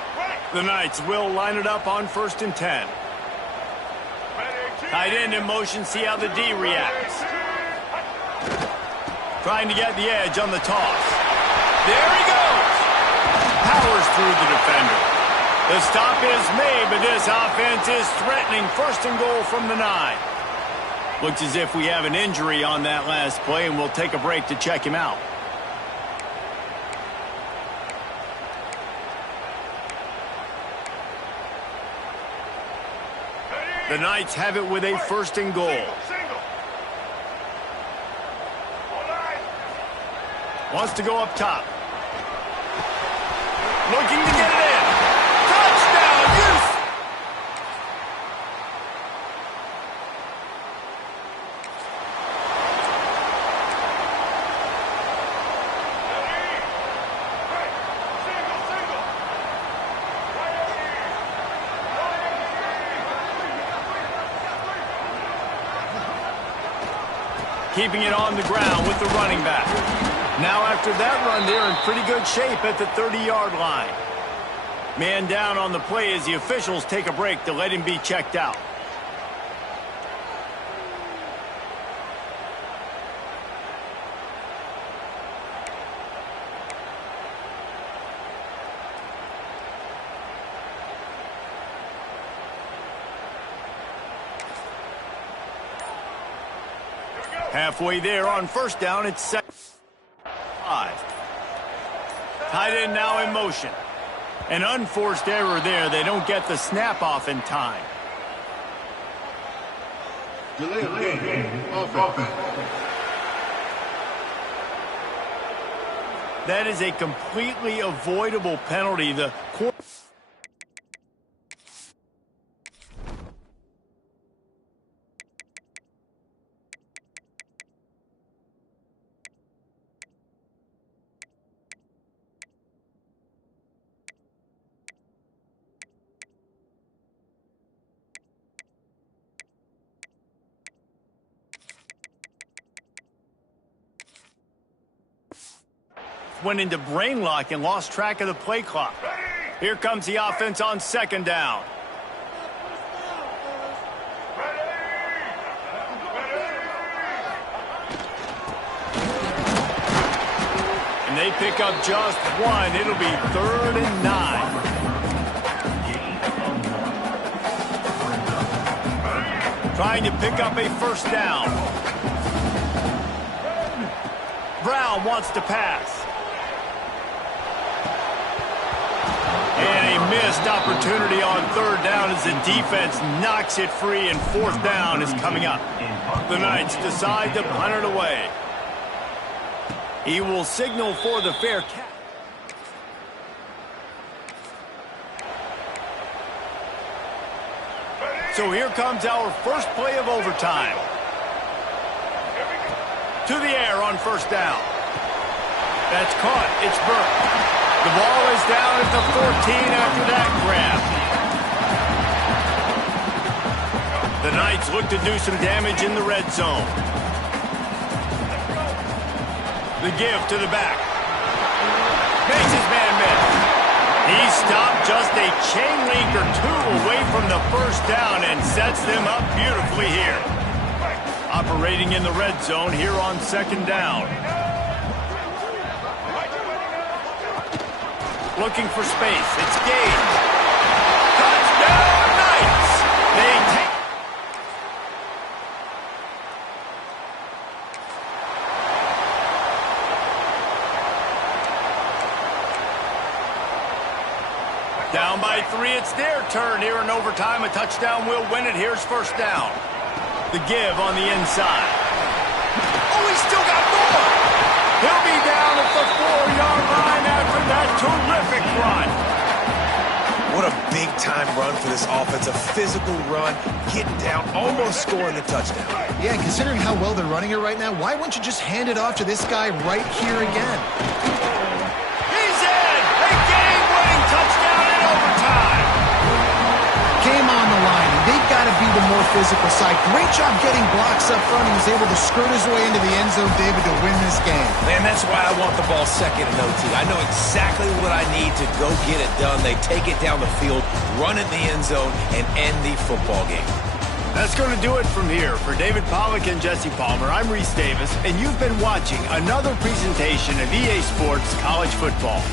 The Knights will line it up on 1st and 10. Tight end in motion, see how the D reacts. Trying to get the edge on the toss. There he goes. Powers through the defender. The stop is made, but this offense is threatening 1st and goal from the 9. Looks as if we have an injury on that last play, and we'll take a break to check him out. The Knights have it with a 1st and goal. Wants to go up top. Looking to get it in. Touchdown, UCF! Keeping it on the ground with the running back. Now after that run, they're in pretty good shape at the 30-yard line. Man down on the play as the officials take a break to let him be checked out. Halfway there on first down, it's 2nd and 5. Tight end now in motion. An unforced error there. They don't get the snap off in time. That is a completely avoidable penalty. The went into brain lock and lost track of the play clock. Here comes the offense on 2nd down. And they pick up just one. It'll be 3rd and 9. Trying to pick up a first down. Brown wants to pass. And a missed opportunity on third down as the defense knocks it free, and fourth down is coming up. The Knights decide to punt it away. He will signal for the fair catch. So here comes our first play of overtime. To the air on first down. That's caught. It's Burke. The ball is down at the 14 after that grab. The Knights look to do some damage in the red zone. The give to the back. Makes his man miss. He stopped just a chain link or two away from the first down and sets them up beautifully here. Operating in the red zone here on second down. Looking for space. It's Gage. Touchdown, Knights! They take... Down by 3, it's their turn here in overtime. A touchdown will win it. Here's first down. The give on the inside. Oh, he's still got more. He'll be down at the 4-yard line after that terrific run. What a big-time run for this offense. A physical run, getting down, almost scoring the touchdown. Yeah, and considering how well they're running it right now, why wouldn't you just hand it off to this guy right here again? He's in! A game-winning touchdown in overtime. Game on the line, and they've got to be the more physical side. Great job getting blocks up front. He was able to skirt his way into the end zone, David, to win this game. Man, that's why I want the ball second and OT. I know exactly what I need to go get it done. They take it down the field, run in the end zone, and end the football game. That's going to do it from here. For David Pollack and Jesse Palmer, I'm Reese Davis, and you've been watching another presentation of EA Sports College Football.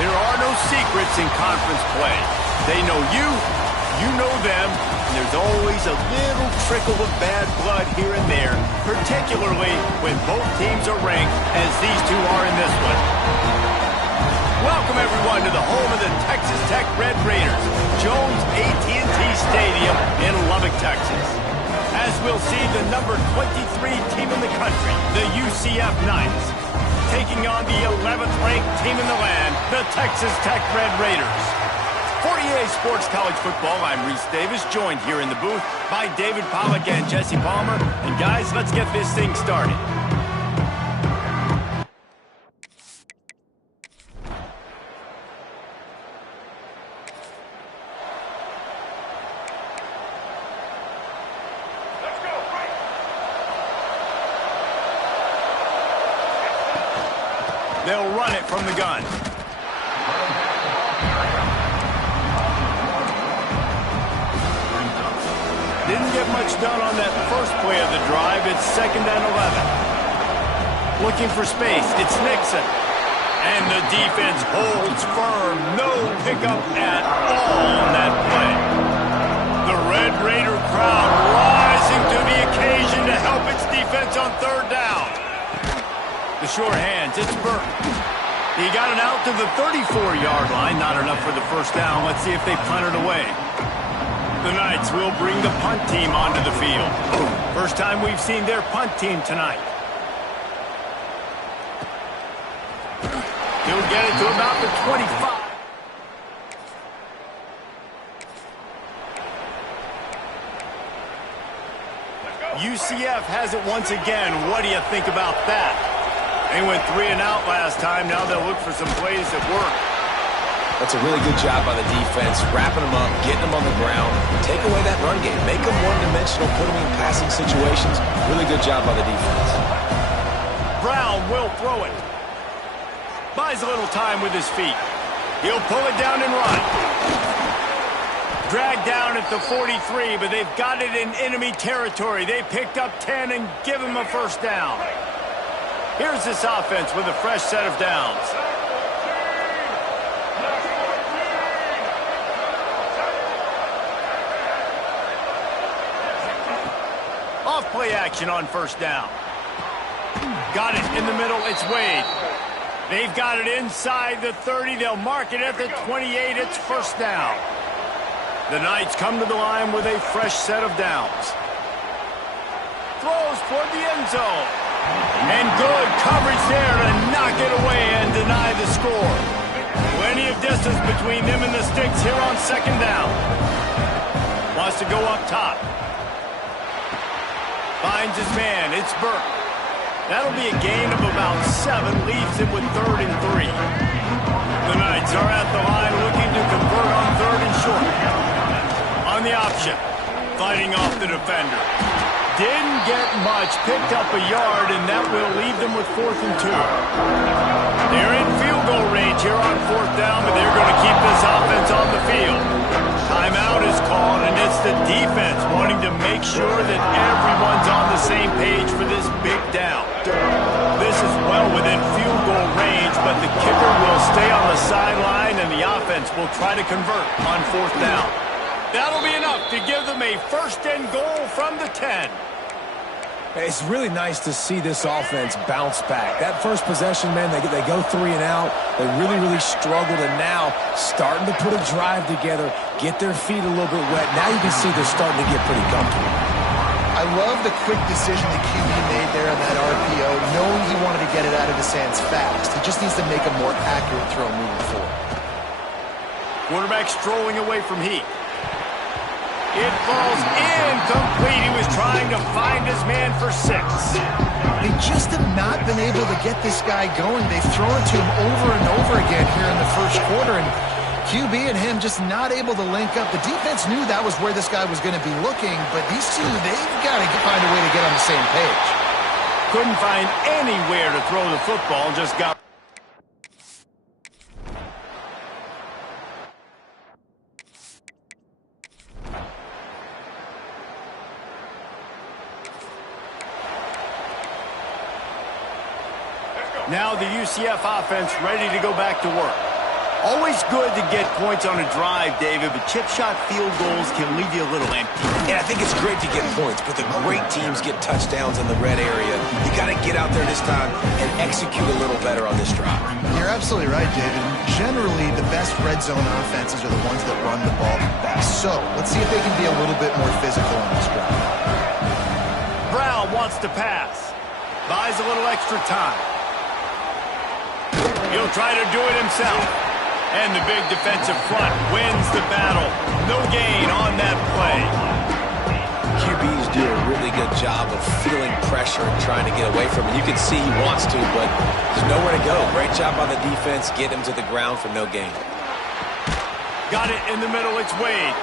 There are no secrets in conference play. They know you, you know them, and there's always a little trickle of bad blood here and there, particularly when both teams are ranked as these two are in this one. Welcome, everyone, to the home of the Texas Tech Red Raiders, Jones AT&T Stadium in Lubbock, Texas. As we'll see the number 23 team in the country, the UCF Knights, taking on the 11th ranked team in the land, the Texas Tech Red Raiders. For EA Sports College Football, I'm Reese Davis, joined here in the booth by David Pollack and Jesse Palmer. And guys, let's get this thing started. They'll run it from the gun. Didn't get much done on that first play of the drive. It's 2nd and 11. Looking for space. It's Nixon. And the defense holds firm. No hiccup at all on that play. The Red Raider crowd rising to the occasion. sure hands. It's Burke. He got it out to the 34-yard line. Not enough for the first down. Let's see if they punt it away. The Knights will bring the punt team onto the field. First time we've seen their punt team tonight. He'll get it to about the 25. UCF has it once again. What do you think about that? They went 3 and out last time. Now they'll look for some plays that work. That's a really good job by the defense, wrapping them up, getting them on the ground, take away that run game, make them one-dimensional, put them in passing situations. Really good job by the defense. Brown will throw it. Buys a little time with his feet. He'll pull it down and run. Dragged down at the 43, but they've got it in enemy territory. They picked up 10 and give him a first down. Here's this offense with a fresh set of downs. Off play action on first down. Got it in the middle. It's Wade. They've got it inside the 30. They'll mark it at the 28. It's first down. The Knights come to the line with a fresh set of downs. Throws toward the end zone. And good coverage there to knock it away and deny the score. Plenty of distance between them and the sticks here on second down. Wants to go up top. Finds his man. It's Burke. That'll be a gain of about 7. Leaves him with 3rd and 3. The Knights are at the line looking to convert on 3rd and short. On the option. Fighting off the defender. Didn't get much. Picked up a yard, and that will leave them with 4th and 2. They're in field goal range here on 4th down, but they're going to keep this offense on the field. Timeout is called, and it's the defense wanting to make sure that everyone's on the same page for this big down. This is well within field goal range, but the kicker will stay on the sideline, and the offense will try to convert on 4th down. That'll be enough to give them a 1st and goal from the 10. It's really nice to see this offense bounce back. That first possession, man, they go 3 and out. They really struggled, and now starting to put a drive together, get their feet a little bit wet. Now you can see they're starting to get pretty comfortable. I love the quick decision the QB made there on that RPO, knowing he wanted to get it out of his hands fast. He just needs to make a more accurate throw moving forward. Quarterback strolling away from Heat. It falls incomplete. He was trying to find his man for 6. They just have not been able to get this guy going. They've thrown it to him over and over again here in the first quarter, and QB and him just not able to link up. The defense knew that was where this guy was going to be looking, but these two, they've got to find a way to get on the same page. Couldn't find anywhere to throw the football, just got... Now the UCF offense ready to go back to work. Always good to get points on a drive, David, but chip shot field goals can leave you a little empty. Yeah, I think it's great to get points, but the great teams get touchdowns in the red area. You got to get out there this time and execute a little better on this drive. You're absolutely right, David. Generally, the best red zone offenses are the ones that run the ball best. So let's see if they can be a little bit more physical on this drive. Brown wants to pass. Buys a little extra time. He'll try to do it himself. And the big defensive front wins the battle. No gain on that play. QBs do a really good job of feeling pressure and trying to get away from it. You can see he wants to, but there's nowhere to go. Great job on the defense. Get him to the ground for no gain. Got it in the middle. It's Wade.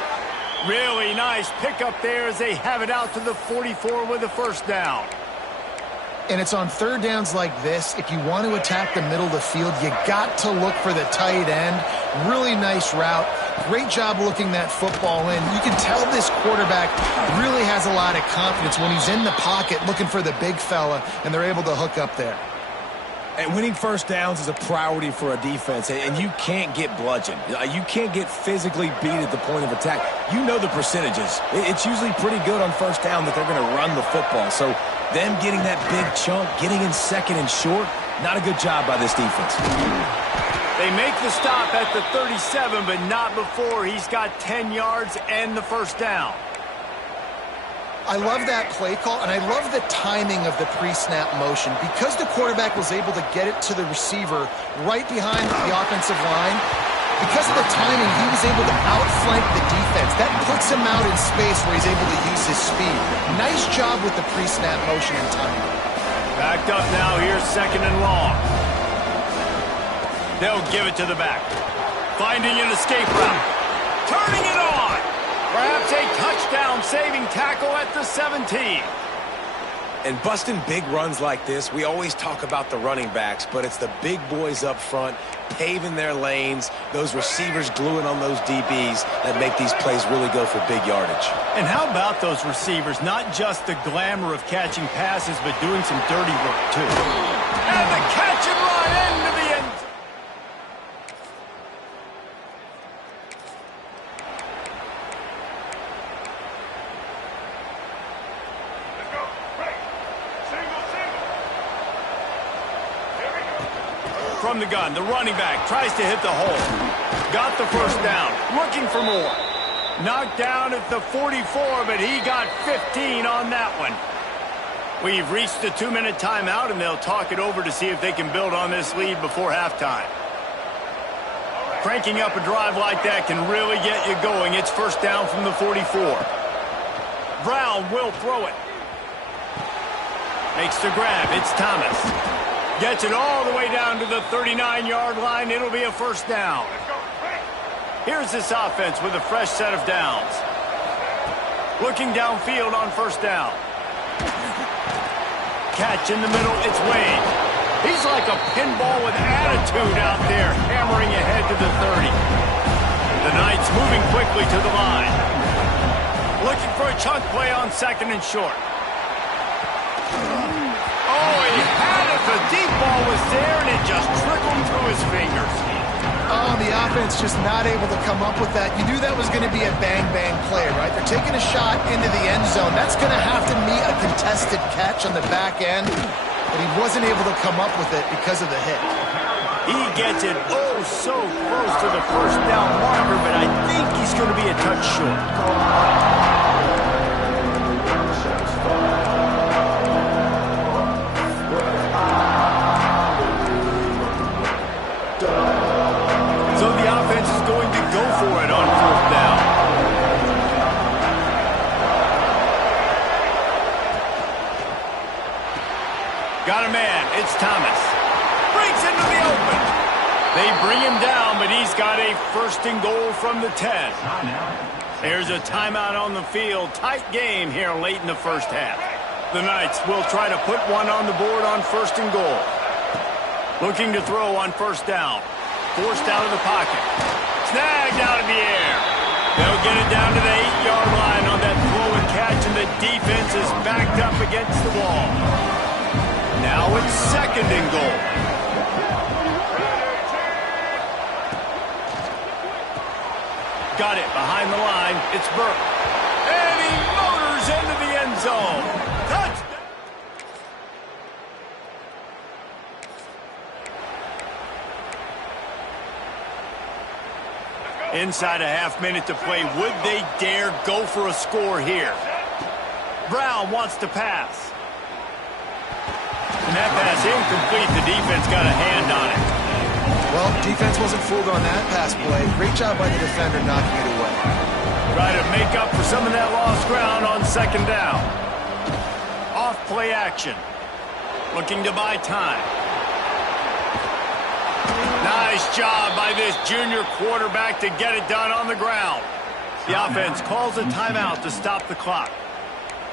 Really nice pickup there as they have it out to the 44 with a first down. And it's on 3rd downs like this. If you want to attack the middle of the field, you got to look for the tight end. Really nice route. Great job looking that football in. You can tell this quarterback really has a lot of confidence when he's in the pocket looking for the big fella, and they're able to hook up there. And winning first downs is a priority for a defense, and you can't get bludgeoned. You can't get physically beat at the point of attack. You know the percentages. It's usually pretty good on first down that they're going to run the football. So them getting that big chunk, getting in 2nd and short, Not a good job by this defense. They make the stop at the 37, but not before he's got 10 yards and the first down. I love that play call, and I love the timing of the pre-snap motion. Because the quarterback was able to get it to the receiver right behind the offensive line, because of the timing, he was able to outflank the defense. That puts him out in space where he's able to use his speed. Nice job with the pre-snap motion and timing. Backed up now, here's 2nd and long. They'll give it to the back. Finding an escape route. Turning it on. Perhaps a touchdown-saving tackle at the 17. And busting big runs like this, we always talk about the running backs, but it's the big boys up front, paving their lanes, those receivers gluing on those DBs that make these plays really go for big yardage. And how about those receivers? Not just the glamour of catching passes, but doing some dirty work, too. And the catch and run into the end. From the gun, the running back tries to hit the hole. Got the first down, looking for more. Knocked down at the 44, but he got 15 on that one. We've reached the 2-minute timeout, and they'll talk it over to see if they can build on this lead before halftime. Cranking up a drive like that can really get you going. It's first down from the 44. Brown will throw it. Makes the grab. It's Thomas. Gets it all the way down to the 39-yard line. It'll be a first down. Here's this offense with a fresh set of downs. Looking downfield on first down. Catch in the middle. It's Wade. He's like a pinball with attitude out there, hammering ahead to the 30. The Knights moving quickly to the line. Looking for a chunk play on 2nd and short. Oh, he had it. The deep ball was there, and it just trickled through his fingers. Oh, the offense just not able to come up with that. You knew that was going to be a bang-bang play, right? They're taking a shot into the end zone. That's going to have to meet a contested catch on the back end, but he wasn't able to come up with it because of the hit. He gets it oh so close to the first down marker, but I think he's going to be a touch short. Got a man. It's Thomas. Breaks into the open. They bring him down, but he's got a 1st and goal from the 10. There's a timeout on the field. Tight game here late in the first half. The Knights will try to put one on the board on 1st and goal. Looking to throw on first down. Forced out of the pocket. Snagged out of the air. They'll get it down to the 8-yard line on that throw and catch, and the defense is backed up against the wall. Now it's 2nd and goal. Got it behind the line. It's Burke. And he motors into the end zone. Touchdown. Inside a half-minute to play. Would they dare go for a score here? Brown wants to pass. And that pass incomplete. The defense got a hand on it. Well, defense wasn't fooled on that pass play. Great job by the defender knocking it away. Try to make up for some of that lost ground on 2nd down. Off play action. Looking to buy time. Nice job by this junior quarterback to get it done on the ground. The offense calls a timeout to stop the clock.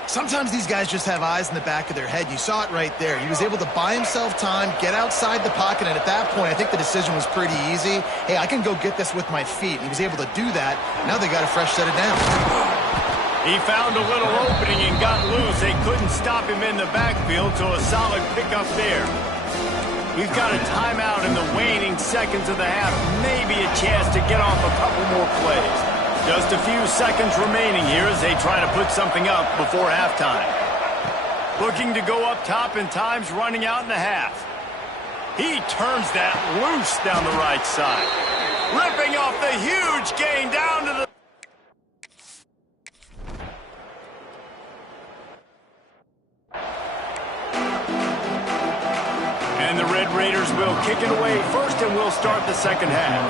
Sometimes these guys just have eyes in the back of their head. You saw it right there. He was able to buy himself time, get outside the pocket, and at that point, I think the decision was pretty easy. Hey, I can go get this with my feet. He was able to do that. Now they got a fresh set of downs. He found a little opening and got loose. They couldn't stop him in the backfield, so a solid pickup there. We've got a timeout in the waning seconds of the half. Maybe a chance to get off a couple more plays. Just a few seconds remaining here as they try to put something up before halftime. Looking to go up top, and time's running out in the half. He turns that loose down the right side. Ripping off the huge gain down to the... And the Red Raiders will kick it away first, and we'll start the second half.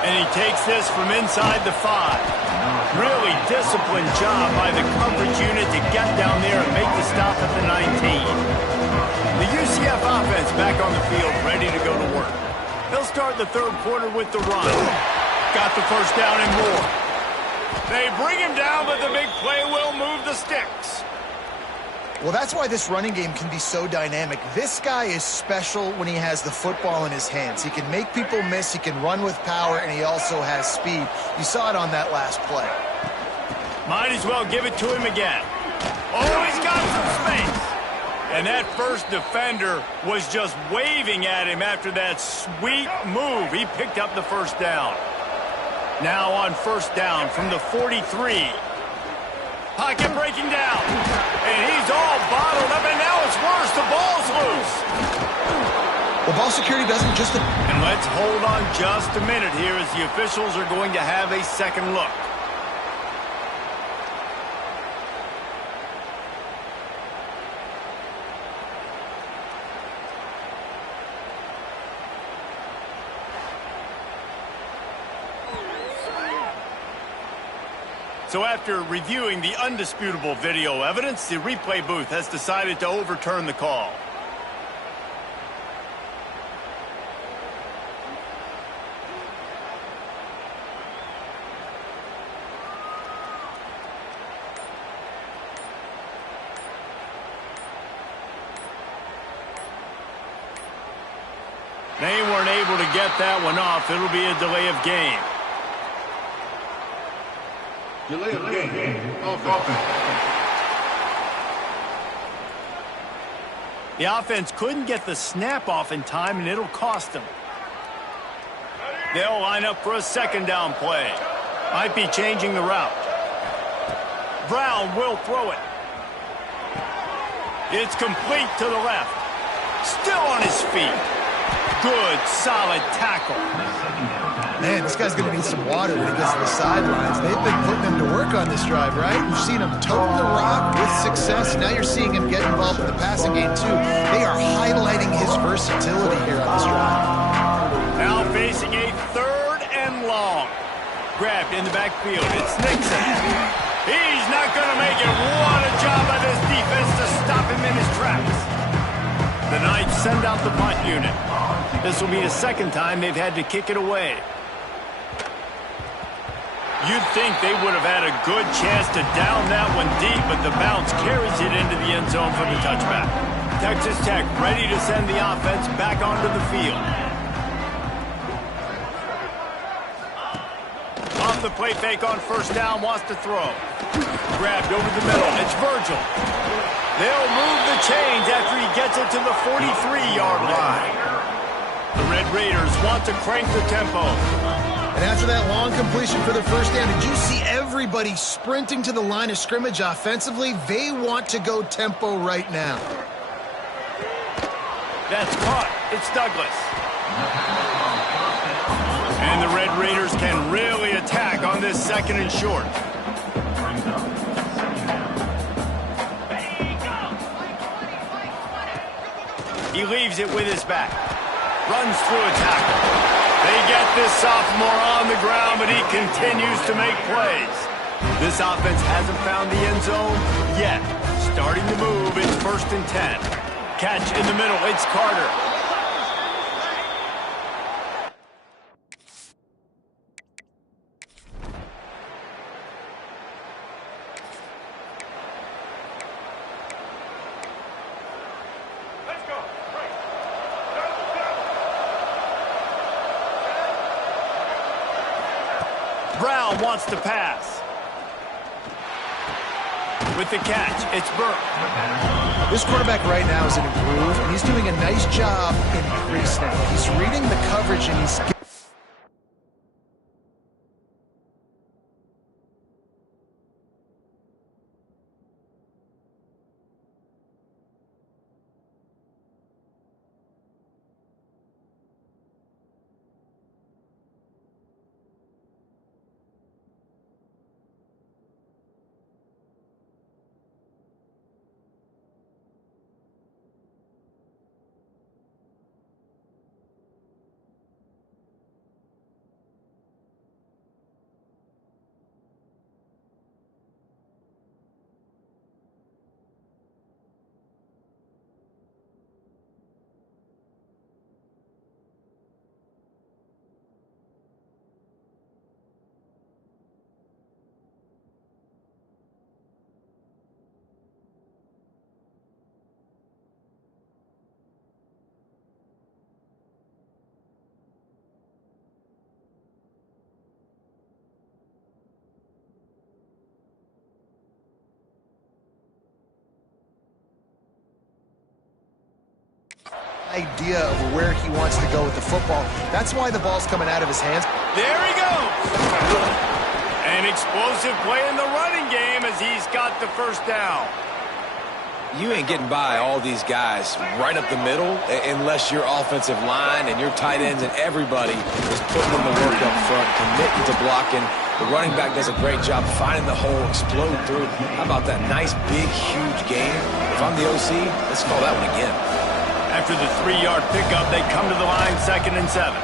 And he takes this from inside the 5. Really disciplined job by the coverage unit to get down there and make the stop at the 19. The UCF offense back on the field, ready to go to work. They'll start the third quarter with the run. Got the first down and more. They bring him down, but the big play will move the sticks. Well, that's why this running game can be so dynamic. This guy is special when he has the football in his hands. He can make people miss, he can run with power, and he also has speed. You saw it on that last play. Might as well give it to him again. Oh, he's got some space. And that first defender was just waving at him after that sweet move. He picked up the first down. Now on first down from the 43. Pocket breaking down. And he's all bottled up, and now it's worse. The ball's loose. Well, ball security doesn't just... And let's hold on just a minute here as the officials are going to have a second look. So after reviewing the undisputable video evidence, the replay booth has decided to overturn the call. They weren't able to get that one off. It'll be a delay of game. Delay of game. Offense. The offense couldn't get the snap off in time, and it'll cost them. They'll line up for a second down play. Might be changing the route. Brown will throw it. It's complete to the left. Still on his feet. Good, solid tackle. Man, this guy's going to need some water when he gets to the sidelines. They've been putting him to work on this drive, right? You've seen him tote the rock with success. Now you're seeing him get involved in the passing game, too. They are highlighting his versatility here on this drive. Now facing a third and long. Grabbed in the backfield. It's Nixon. He's not going to make it. What a job by this defense to stop him in his tracks. The Knights send out the punt unit. This will be the second time they've had to kick it away. You'd think they would have had a good chance to down that one deep, but the bounce carries it into the end zone for the touchback. Texas Tech ready to send the offense back onto the field. Off the play fake on first down, wants to throw. Grabbed over the middle. It's Virgil. They'll move the chains after he gets it to the 43-yard line. The Red Raiders want to crank the tempo. And after that long completion for the first down, did you see everybody sprinting to the line of scrimmage offensively? They want to go tempo right now. That's caught. It's Douglas. And the Red Raiders can really attack on this second and short. He leaves it with his back. Runs through a tackle. They get this sophomore on the ground, but he continues to make plays. This offense hasn't found the end zone yet. Starting to move, it's 1st and 10. Catch in the middle, it's Carter. Brown wants to pass. With the catch, it's Burke. This quarterback right now is in a groove, and he's doing a nice job in crease now. He's reading the coverage, and he's... idea of where he wants to go with the football. That's why the ball's coming out of his hands. There he goes. An explosive play in the running game as he's got the first down. You ain't getting by all these guys right up the middle unless your offensive line and your tight ends and everybody is putting in the work up front, committing to blocking. The running back does a great job finding the hole, explode through. How about that nice, big, huge game? If I'm the OC, let's call that one again. After the 3-yard pickup, they come to the line 2nd and 7.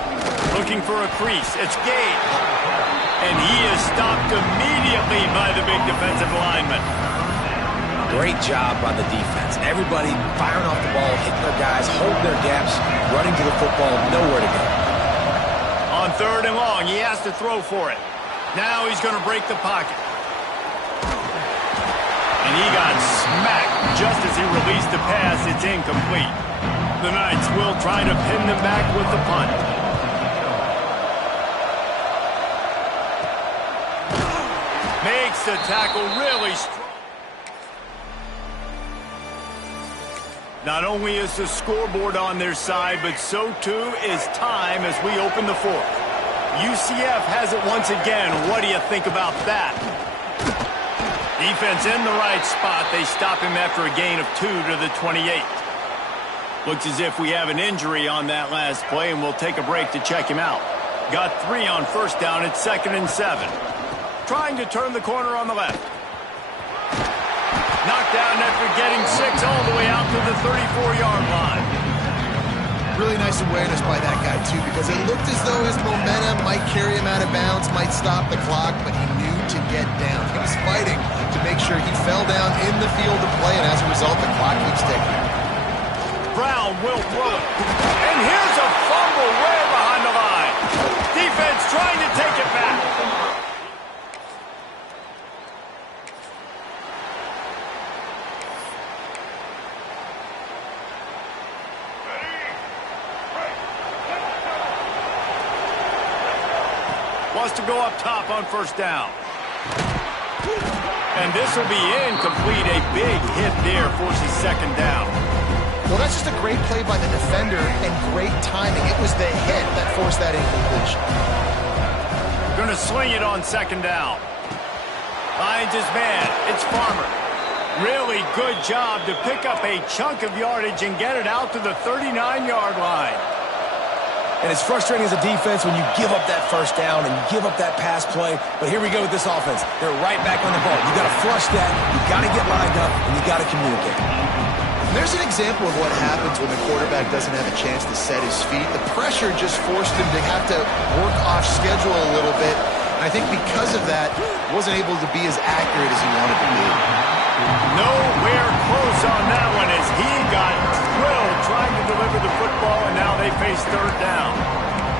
Looking for a crease. It's Gage. And he is stopped immediately by the big defensive lineman. Great job by the defense. Everybody firing off the ball, hitting their guys, holding their gaps, running to the football, nowhere to go. On 3rd and long, he has to throw for it. Now he's going to break the pocket. And he got smacked just as he released the pass. It's incomplete. The Knights will try to pin them back with the punt. Makes the tackle really strong. Not only is the scoreboard on their side, but so too is time as we open the 4th. UCF has it once again. What do you think about that? Defense in the right spot. They stop him after a gain of 2 to the 28. Looks as if we have an injury on that last play, and we'll take a break to check him out. Got 3 on 1st down. It's 2nd and 7. Trying to turn the corner on the left. Knocked down after getting 6 all the way out to the 34-yard line. Really nice awareness by that guy, too, because it looked as though his momentum might carry him out of bounds, might stop the clock, but he knew to get down. He was fighting to make sure he fell down in the field to play, and as a result, the clock keeps ticking. Brown will throw it. And here's a fumble way behind the line. Defense trying to take it back. Wants to go up top on 1st down. And this will be incomplete. A big hit there forces 2nd down. Well, that's just a great play by the defender and great timing. It was the hit that forced that incompletion. Going to sling it on 2nd down. Finds his man. It's Farmer. Really good job to pick up a chunk of yardage and get it out to the 39-yard line. And it's frustrating as a defense when you give up that 1st down and you give up that pass play. But here we go with this offense. They're right back on the ball. You got to flush that. You got to get lined up, and you got to communicate. There's an example of what happens when the quarterback doesn't have a chance to set his feet. The pressure just forced him to have to work off schedule a little bit. And I think because of that, wasn't able to be as accurate as he wanted to be. Nowhere close on that one as he got drilled trying to deliver the football, and now they face 3rd down.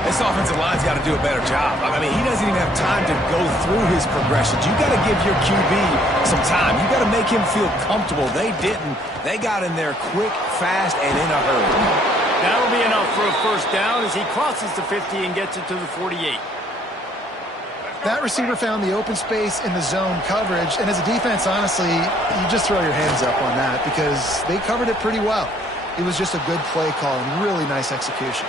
This offensive line's got to do a better job. I mean, he doesn't even have time to go through his progressions. You got to give your QB some time. You got to make him feel comfortable. They didn't. They got in there quick, fast, and in a hurry. That'll be enough for a 1st down as he crosses the 50 and gets it to the 48. That receiver found the open space in the zone coverage, and as a defense, honestly, you just throw your hands up on that because they covered it pretty well. It was just a good play call and really nice execution.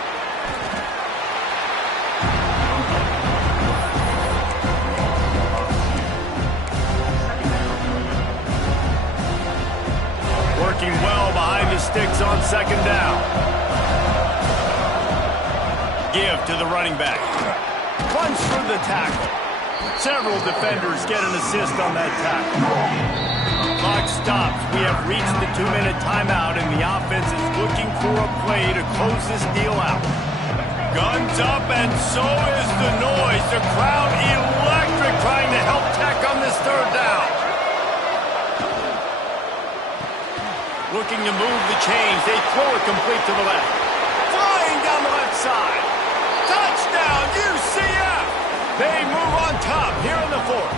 Working well behind the sticks on 2nd down. Give to the running back. Runs for the tackle. Several defenders get an assist on that tackle. Clock stops. We have reached the 2-minute timeout, and the offense is looking for a play to close this deal out. Guns up, and so is the noise. The crowd electric trying to help Tech on this 3rd down. Looking to move the chains. They throw it complete to the left. Flying down the left side. Touchdown, UCF! They move on top here in the 4th.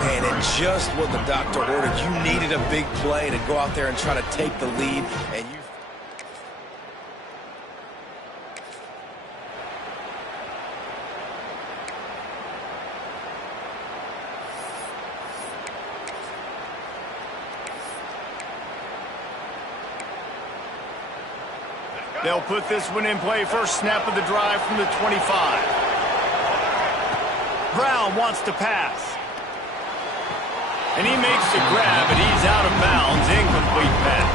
Man, and just what the doctor ordered. You needed a big play to go out there and try to take the lead, and you... They'll put this one in play. First snap of the drive from the 25. Brown wants to pass. And he makes the grab, and he's out of bounds. Incomplete pass.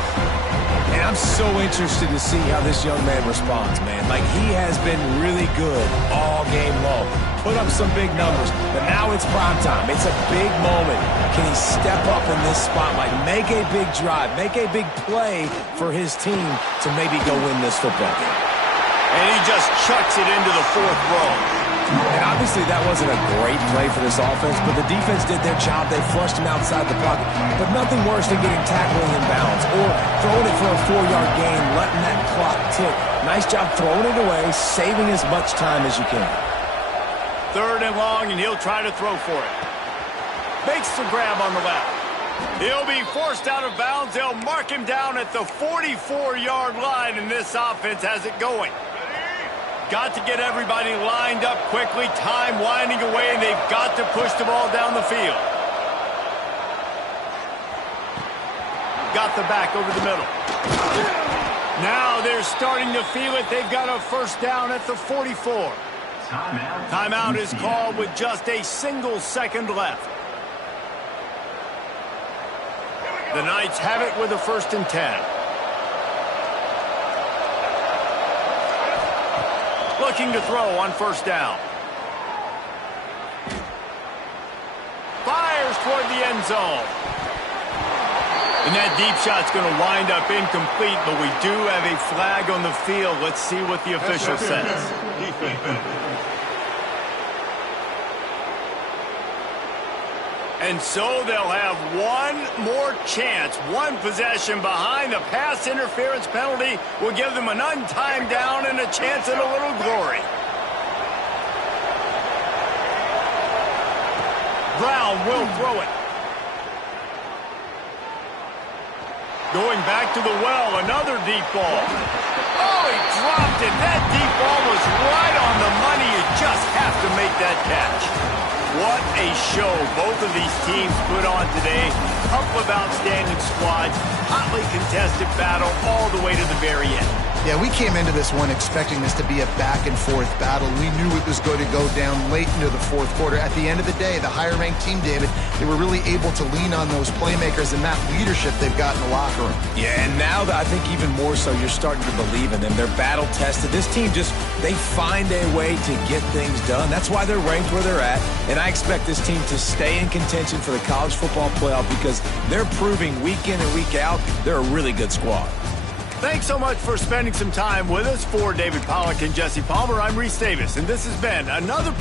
And I'm so interested to see how this young man responds, man. Like, he has been really good all game long. Put up some big numbers, but now it's prime time. It's a big moment. Can he step up in this spotlight, make a big drive, make a big play for his team to maybe go win this football game? And he just chucks it into the fourth row. And obviously that wasn't a great play for this offense, but the defense did their job. They flushed him outside the pocket. But nothing worse than getting tackled in bounds or throwing it for a 4-yard gain, letting that clock tick. Nice job throwing it away, saving as much time as you can. Third and long, and he'll try to throw for it. Makes the grab on the left. He'll be forced out of bounds. They'll mark him down at the 44-yard line, and this offense has it going. Got to get everybody lined up quickly. Time winding away, and they've got to push the ball down the field. Got the back over the middle. Now they're starting to feel it. They've got a first down at the 44. Timeout is called with just a single second left. The Knights have it with a 1st and 10. Looking to throw on first down. Fires toward the end zone. And that deep shot's going to wind up incomplete, but we do have a flag on the field. Let's see what the official says. And so they'll have one more chance. One possession behind. The pass interference penalty will give them an untimed down and a chance at a little glory. Brown will throw it. Going back to the well, another deep ball. Oh, he dropped it. That deep ball was right on the money. You just have to make that catch. What a show both of these teams put on today. A couple of outstanding squads. Hotly contested battle all the way to the very end. Yeah, we came into this one expecting this to be a back-and-forth battle. We knew it was going to go down late into the fourth quarter. At the end of the day, the higher-ranked team, David, they were really able to lean on those playmakers and that leadership they've got in the locker room. Yeah, and now I think even more so, you're starting to believe in them. They're battle-tested. This team they find a way to get things done. That's why they're ranked where they're at. And I expect this team to stay in contention for the college football playoff because they're proving week in and week out they're a really good squad. Thanks so much for spending some time with us. For David Pollack and Jesse Palmer, I'm Reese Davis, and this has been another...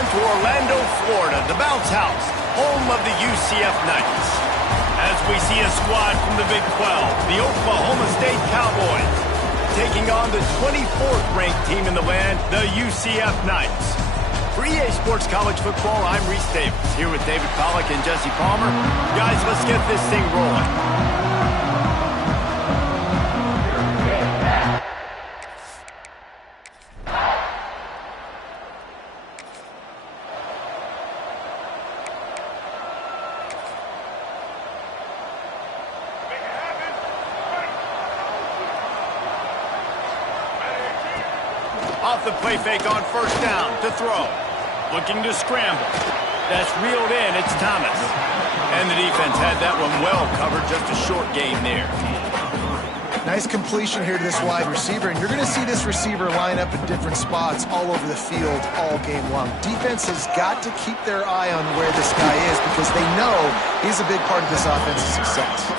on to Orlando, Florida, the bounce house, home of the UCF Knights. As we see a squad from the Big 12, the Oklahoma State Cowboys, taking on the 24th ranked team in the land, the UCF Knights. For EA Sports College Football, I'm Reese Davis, here with David Pollack and Jesse Palmer. Guys, let's get this thing rolling. Off the play fake on first down to throw. Looking to scramble. That's reeled in. It's Thomas. And the defense had that one well covered. Just a short gain there. Nice completion here to this wide receiver. And you're going to see this receiver line up in different spots all over the field all game long. Defense has got to keep their eye on where this guy is because they know he's a big part of this offense's success.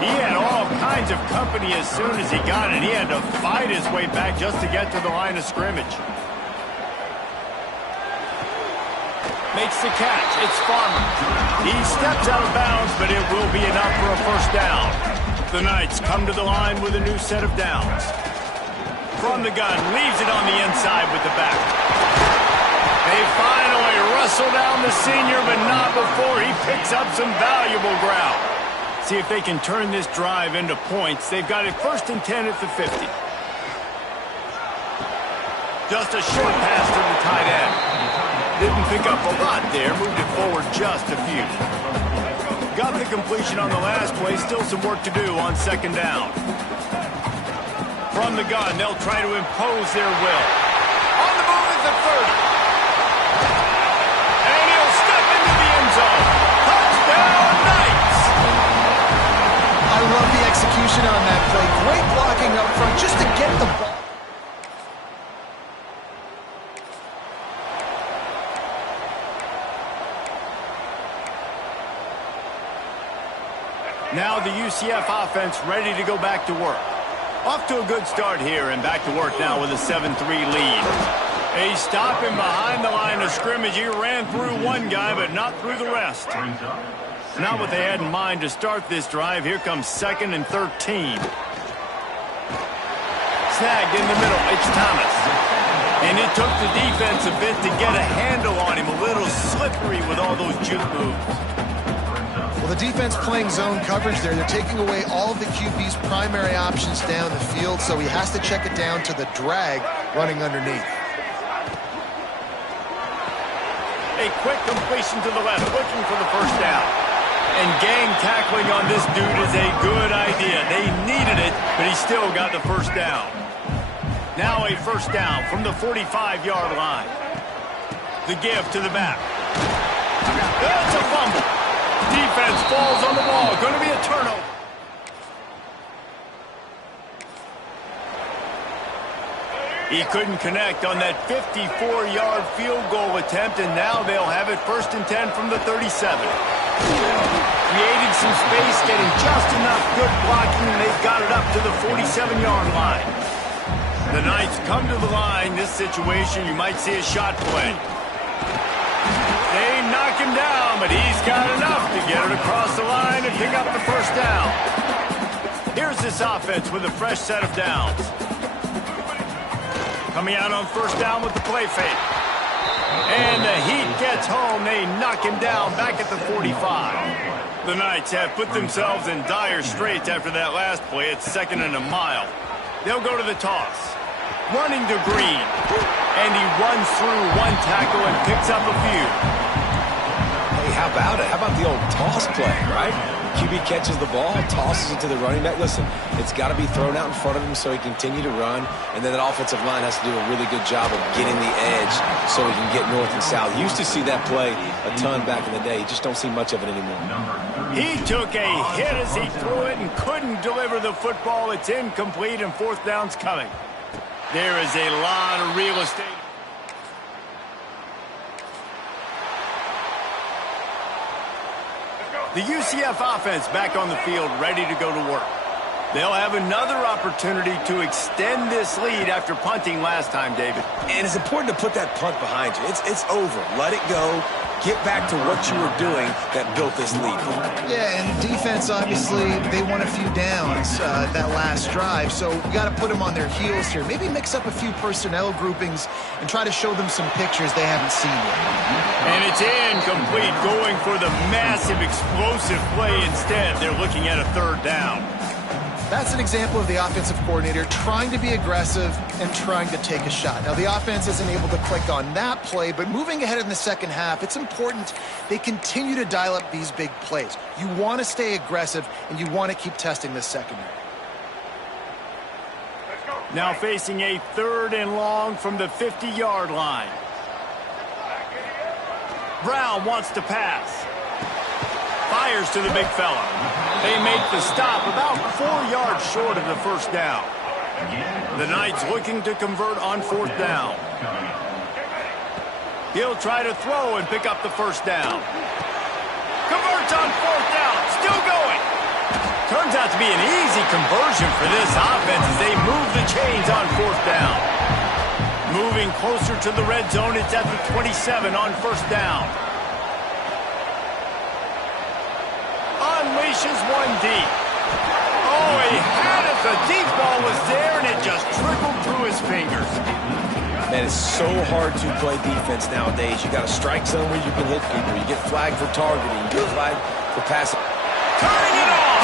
He had all kinds of company as soon as he got it. He had to fight his way back just to get to the line of scrimmage. Makes the catch. It's Farmer. He steps out of bounds, but it will be enough for a first down. The Knights come to the line with a new set of downs. From the gun, leaves it on the inside with the back. They finally wrestle down the senior, but not before he picks up some valuable ground. See if they can turn this drive into points. They've got it 1st and 10 at the 50. Just a short pass to the tight end. Didn't pick up a lot there. Moved it forward just a few. Got the completion on the last play. Still some work to do on second down. From the gun, they'll try to impose their will. On the move at the 30. And he'll step into the end zone. Touchdown, Knights! I love the execution on that play. Great blocking up front just to get the ball. Now the UCF offense ready to go back to work. Off to a good start here and back to work now with a 7-3 lead. A stop him behind the line of scrimmage. He ran through one guy, but not through the rest. Not what they had in mind to start this drive. Here comes 2nd and 13. Snagged in the middle. It's Thomas. And it took the defense a bit to get a handle on him. A little slippery with all those juke moves. Well, the defense playing zone coverage there. They're taking away all of the QB's primary options down the field, so he has to check it down to the drag running underneath. A quick completion to the left, looking for the first down. And gang tackling on this dude is a good idea. They needed it, but he still got the first down. Now a first down from the 45-yard line. The give to the back. That's a fumble. Defense falls on the ball. Going to be a turnover. He couldn't connect on that 54-yard field goal attempt, and now they'll have it 1st and 10 from the 37. Creating some space, getting just enough good blocking, and they've got it up to the 47-yard line. The Knights come to the line. This situation, you might see a shot play. They knock him down, but he's got enough to get it across the line and pick up the first down. Here's this offense with a fresh set of downs. Coming out on first down with the play fake. And the heat gets home. They knock him down back at the 45. The Knights have put themselves in dire straits after that last play. It's 2nd and a mile. They'll go to the toss. Running to Green. And he runs through one tackle and picks up a few. Hey, how about it? How about the old toss play, right? QB catches the ball, tosses it to the running back. Listen, it's got to be thrown out in front of him so he can continue to run, and then that offensive line has to do a really good job of getting the edge so he can get north and south. You used to see that play a ton back in the day. You just don't see much of it anymore. He took a hit as he threw it and couldn't deliver the football. It's incomplete, and 4th down's coming. There is a lot of real estate. The UCF offense back on the field, ready to go to work. They'll have another opportunity to extend this lead after punting last time, David. And it's important to put that punt behind you. It's over. Let it go. Get back to what you were doing that built this lead. Yeah, and defense, obviously, they won a few downs that last drive, so you got to put them on their heels here. Maybe mix up a few personnel groupings and try to show them some pictures they haven't seen yet. And it's incomplete, going for the massive explosive play instead. They're looking at a third down. That's an example of the offensive coordinator trying to be aggressive and trying to take a shot. Now, the offense isn't able to click on that play, but moving ahead in the second half, it's important they continue to dial up these big plays. You want to stay aggressive, and you want to keep testing this secondary. Now facing a 3rd and long from the 50-yard line. Brown wants to pass. Fires to the big fella. They make the stop about 4 yards short of the first down. The Knights looking to convert on 4th down. He'll try to throw and pick up the first down. Converts on 4th down. Still going. Turns out to be an easy conversion for this offense as they move the chains on 4th down. Moving closer to the red zone, it's at the 27 on 1st down. Unleashes one deep. Oh, he had it. The deep ball was there, and it just trickled through his fingers. Man, it's so hard to play defense nowadays. You got a strike zone where you can hit people. You get flagged for targeting. You get flagged for passing. Turning it on.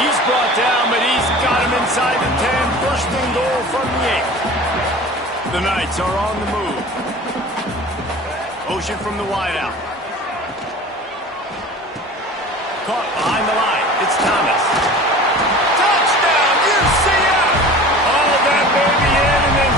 He's brought down, but he's got him inside the 10. 1st and goal from the 8. The Knights are on the move. Motion from the wideout. Caught behind the line. It's Thomas. Touchdown, UCF! All that baby in and then...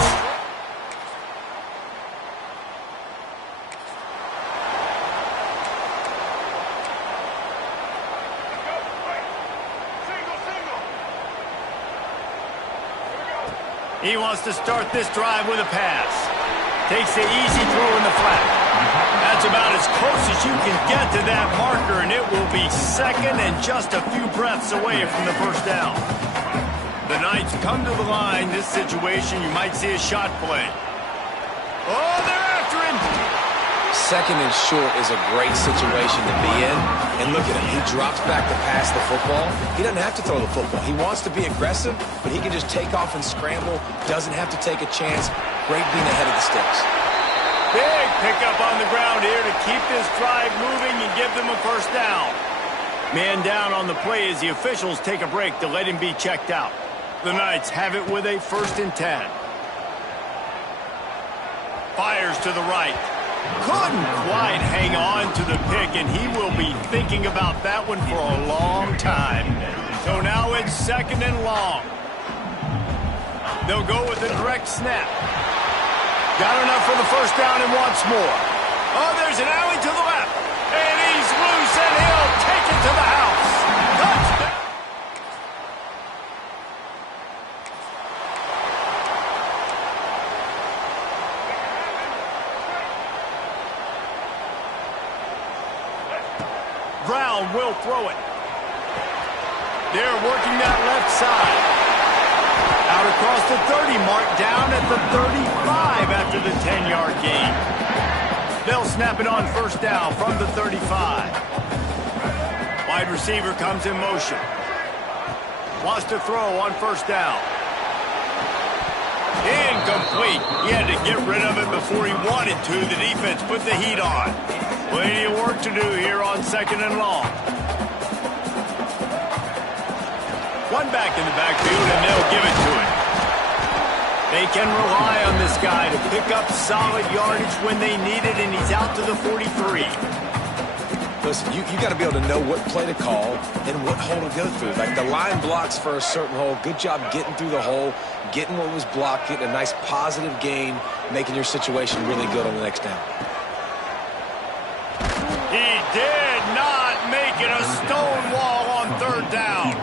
He wants to start this drive with a pass. Takes the easy throw in the flat. That's about as close as you can get to that marker, and it will be 2nd and just a few breaths away from the first down. The Knights come to the line. This situation, you might see a shot play. Oh, they're after him. 2nd and short is a great situation to be in. And look at him. He drops back to pass the football. He doesn't have to throw the football. He wants to be aggressive, but he can just take off and scramble. Doesn't have to take a chance. Great being ahead of the sticks. Big pickup on the ground here to keep this drive moving and give them a first down. Man down on the play as the officials take a break to let him be checked out. The Knights have it with a 1st and 10. Fires to the right. Couldn't quite hang on to the pick, and he will be thinking about that one for a long time. So now it's 2nd and long. They'll go with a direct snap. Got enough for the first down and wants more. Oh, there's an alley to the left. And he's loose, and he'll take it to the house. Touchdown. Brown will throw it. They're working that left side. Out across the 30 mark, down at the 35 after the 10-yard gain. They'll snap it on 1st down from the 35. Wide receiver comes in motion. Wants to throw on 1st down. Incomplete. He had to get rid of it before he wanted to. The defense put the heat on. Plenty of work to do here on 2nd and long. One back in the backfield, and they'll give it to him. They can rely on this guy to pick up solid yardage when they need it, and he's out to the 43. Listen, you got to be able to know what play to call and what hole to go through. Like the line blocks for a certain hole. Good job getting through the hole, getting what was blocked, getting a nice positive gain, making your situation really good on the next down. He did not make it a stone wall on 3rd down.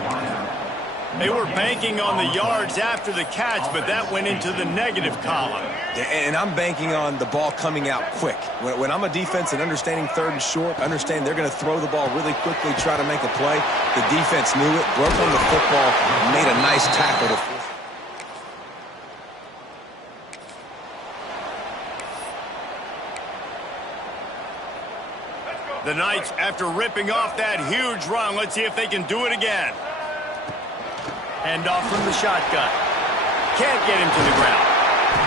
They were banking on the yards after the catch, but that went into the negative column. And I'm banking on the ball coming out quick. When I'm a defense and understanding third and short, understand they're going to throw the ball really quickly, try to make a play. The defense knew it, broke on the football, and made a nice tackle to force. The Knights, after ripping off that huge run, let's see if they can do it again. Hand off from the shotgun. Can't get him to the ground.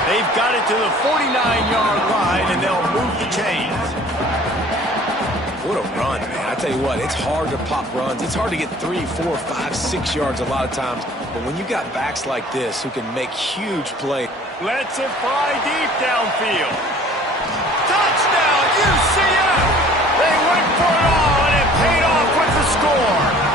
They've got it to the 49-yard line, and they'll move the chains. What a run, man. I tell you what, it's hard to pop runs. It's hard to get 3, 4, 5, 6 yards a lot of times. But when you got backs like this who can make huge plays. Lets it fly deep downfield. Touchdown, UCF! They went for it all, and it paid off with the score.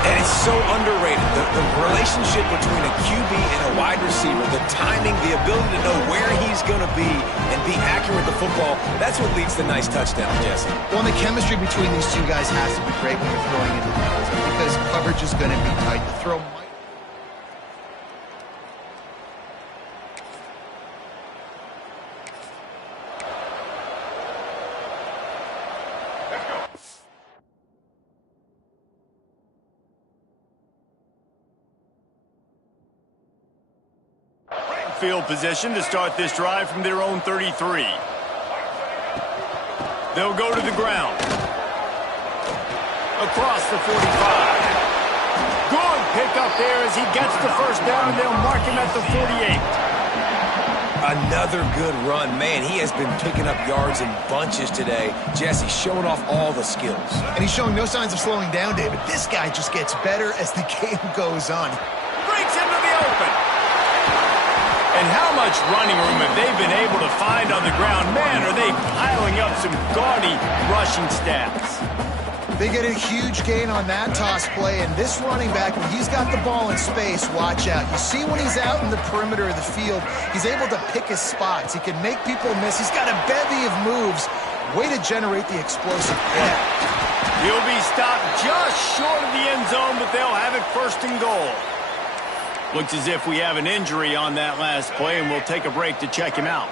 And it's so underrated. The relationship between a QB and a wide receiver, the timing, the ability to know where he's going to be and be accurate with the football, that's what leads to nice touchdowns, Jesse. Well, the chemistry between these two guys has to be great when you're throwing into the end zone because coverage is going to be tight. The throw might... Field position to start this drive from their own 33. They'll go to the ground. Across the 45. Good pickup there as he gets the first down, and they'll mark him at the 48. Another good run. Man, he has been picking up yards in bunches today. Jesse showing off all the skills. And he's showing no signs of slowing down, David. This guy just gets better as the game goes on. Breaks into the open. And how much running room have they been able to find on the ground? Man, are they piling up some gaudy rushing stats. They get a huge gain on that toss play, and this running back, when he's got the ball in space, watch out. You see when he's out in the perimeter of the field, he's able to pick his spots. He can make people miss. He's got a bevy of moves. Way to generate the explosive play. He'll be stopped just short of the end zone, but they'll have it first and goal. Looks as if we have an injury on that last play, and we'll take a break to check him out.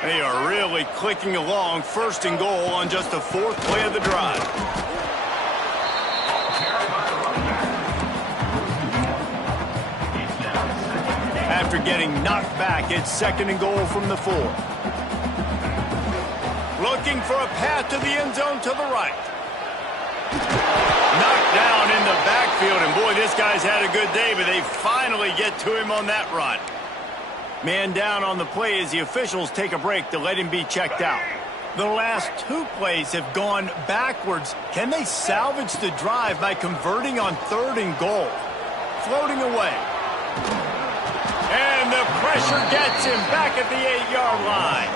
They are really clicking along, first and goal on just the fourth play of the drive. After getting knocked back, it's second and goal from the 4. Looking for a path to the end zone to the right. Knocked down in the backfield, and boy, this guy's had a good day, but they finally get to him on that run. Man down on the play as the officials take a break to let him be checked out. The last 2 plays have gone backwards. Can they salvage the drive by converting on third and goal? Floating away. And the pressure gets him back at the 8-yard line.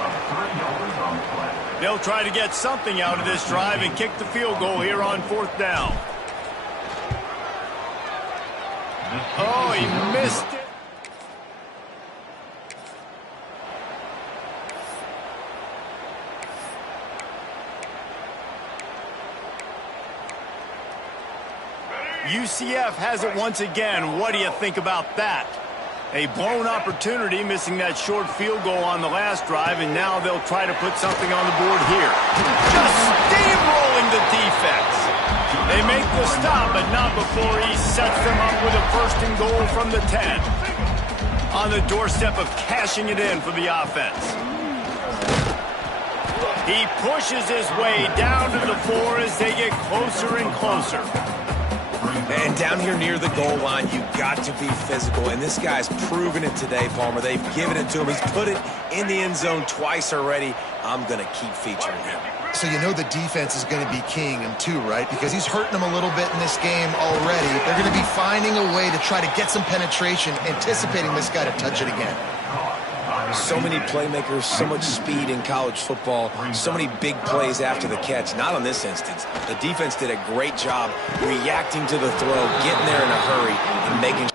They'll try to get something out of this drive and kick the field goal here on 4th down. Oh, he missed it. UCF has it once again. What do you think about that? A blown opportunity, missing that short field goal on the last drive, and now they'll try to put something on the board here. Just steamrolling the defense. They make the stop, but not before he sets them up with a first and goal from the 10. On the doorstep of cashing it in for the offense. He pushes his way down to the 4 as they get closer and closer. And down here near the goal line, you got to be physical. And this guy's proven it today, Palmer. They've given it to him. He's put it in the end zone twice already. I'm going to keep featuring him. So you know the defense is going to be keying him too, right? Because he's hurting them a little bit in this game already. They're going to be finding a way to try to get some penetration, anticipating this guy to touch it again. So many playmakers, so much speed in college football, so many big plays after the catch. Not on this instance. The defense did a great job reacting to the throw, getting there in a hurry, and making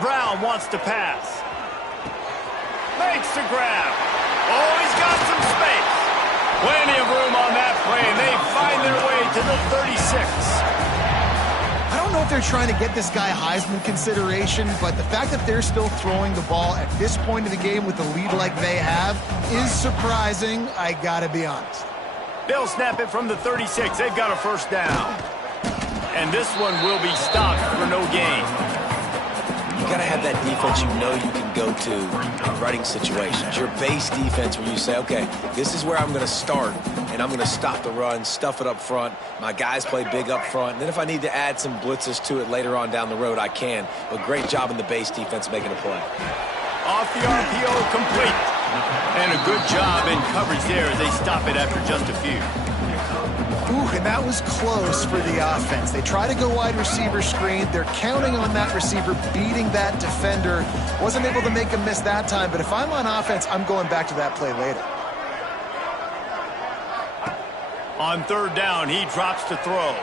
Brown wants to pass. Makes the grab. Oh, he's got some space. Plenty of room on that play, and they find their way to the 36. I don't know if they're trying to get this guy Heisman consideration, but the fact that they're still throwing the ball at this point of the game with the lead like they have is surprising, I gotta be honest. They'll snap it from the 36. They've got a first down. And this one will be stopped for no gain. You got to have that defense you know you can go to in running situations. Your base defense where you say, okay, this is where I'm going to start, and I'm going to stop the run, stuff it up front. My guys play big up front. And then if I need to add some blitzes to it later on down the road, I can. But great job in the base defense making a play. Off the RPO, complete. And a good job in coverage there as they stop it after just a few. Ooh, and that was close for the offense. They try to go wide receiver screen. They're counting on that receiver beating that defender. Wasn't able to make him miss that time, but if I'm on offense, I'm going back to that play later. On third down, he drops to throw.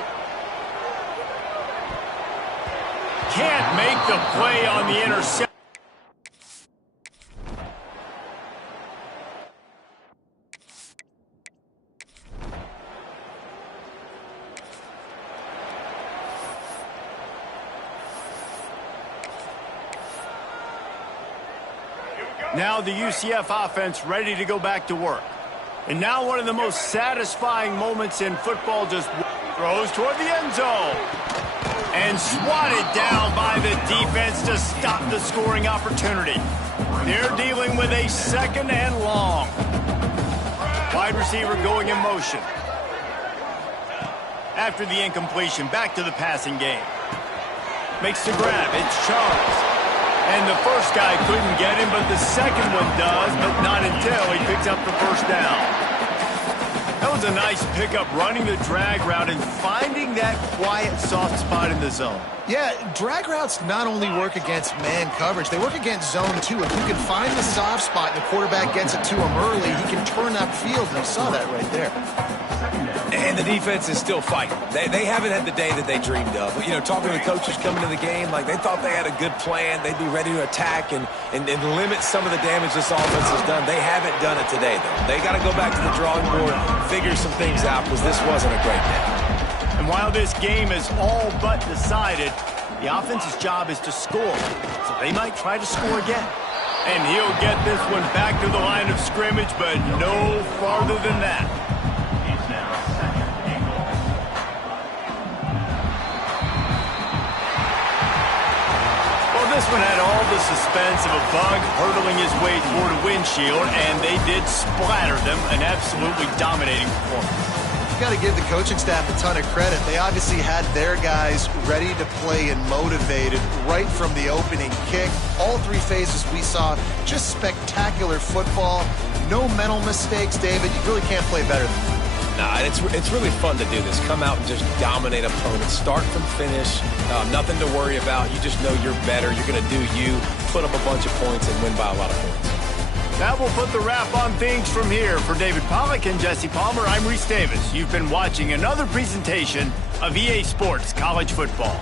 Can't make the play on the interception. Now the UCF offense ready to go back to work. And now one of the most satisfying moments in football, just throws toward the end zone. And swatted down by the defense to stop the scoring opportunity. They're dealing with a second and long. Wide receiver going in motion. After the incompletion, back to the passing game. Makes the grab. It's Charles. And the first guy couldn't get him, but the second one does, but not until he picks up the first down. That was a nice pickup, running the drag route and finding that quiet, soft spot in the zone. Yeah, drag routes not only work against man coverage, they work against zone too. If you can find the soft spot and the quarterback gets it to him early, he can turn upfield, and you saw that right there. And the defense is still fighting. They haven't had the day that they dreamed of. You know, talking to the coaches coming to the game, like they thought they had a good plan. They'd be ready to attack and limit some of the damage this offense has done. They haven't done it today, though. They got to go back to the drawing board, figure some things out, because this wasn't a great day. And while this game is all but decided, the offense's job is to score. So they might try to score again. And he'll get this one back to the line of scrimmage, but no farther than that. This one had all the suspense of a bug hurtling his way toward a windshield, and they did splatter them. An absolutely dominating performance. You got to give the coaching staff a ton of credit. They obviously had their guys ready to play and motivated right from the opening kick. All three phases we saw, just spectacular football. No mental mistakes, David. You really can't play better than that. Nah, it's really fun to do this. Come out and just dominate opponents. Start from finish. Nothing to worry about. You just know you're better. You're going to do you, put up a bunch of points, and win by a lot of points. That will put the wrap on things from here. For David Pollack and Jesse Palmer, I'm Reese Davis. You've been watching another presentation of EA Sports College Football.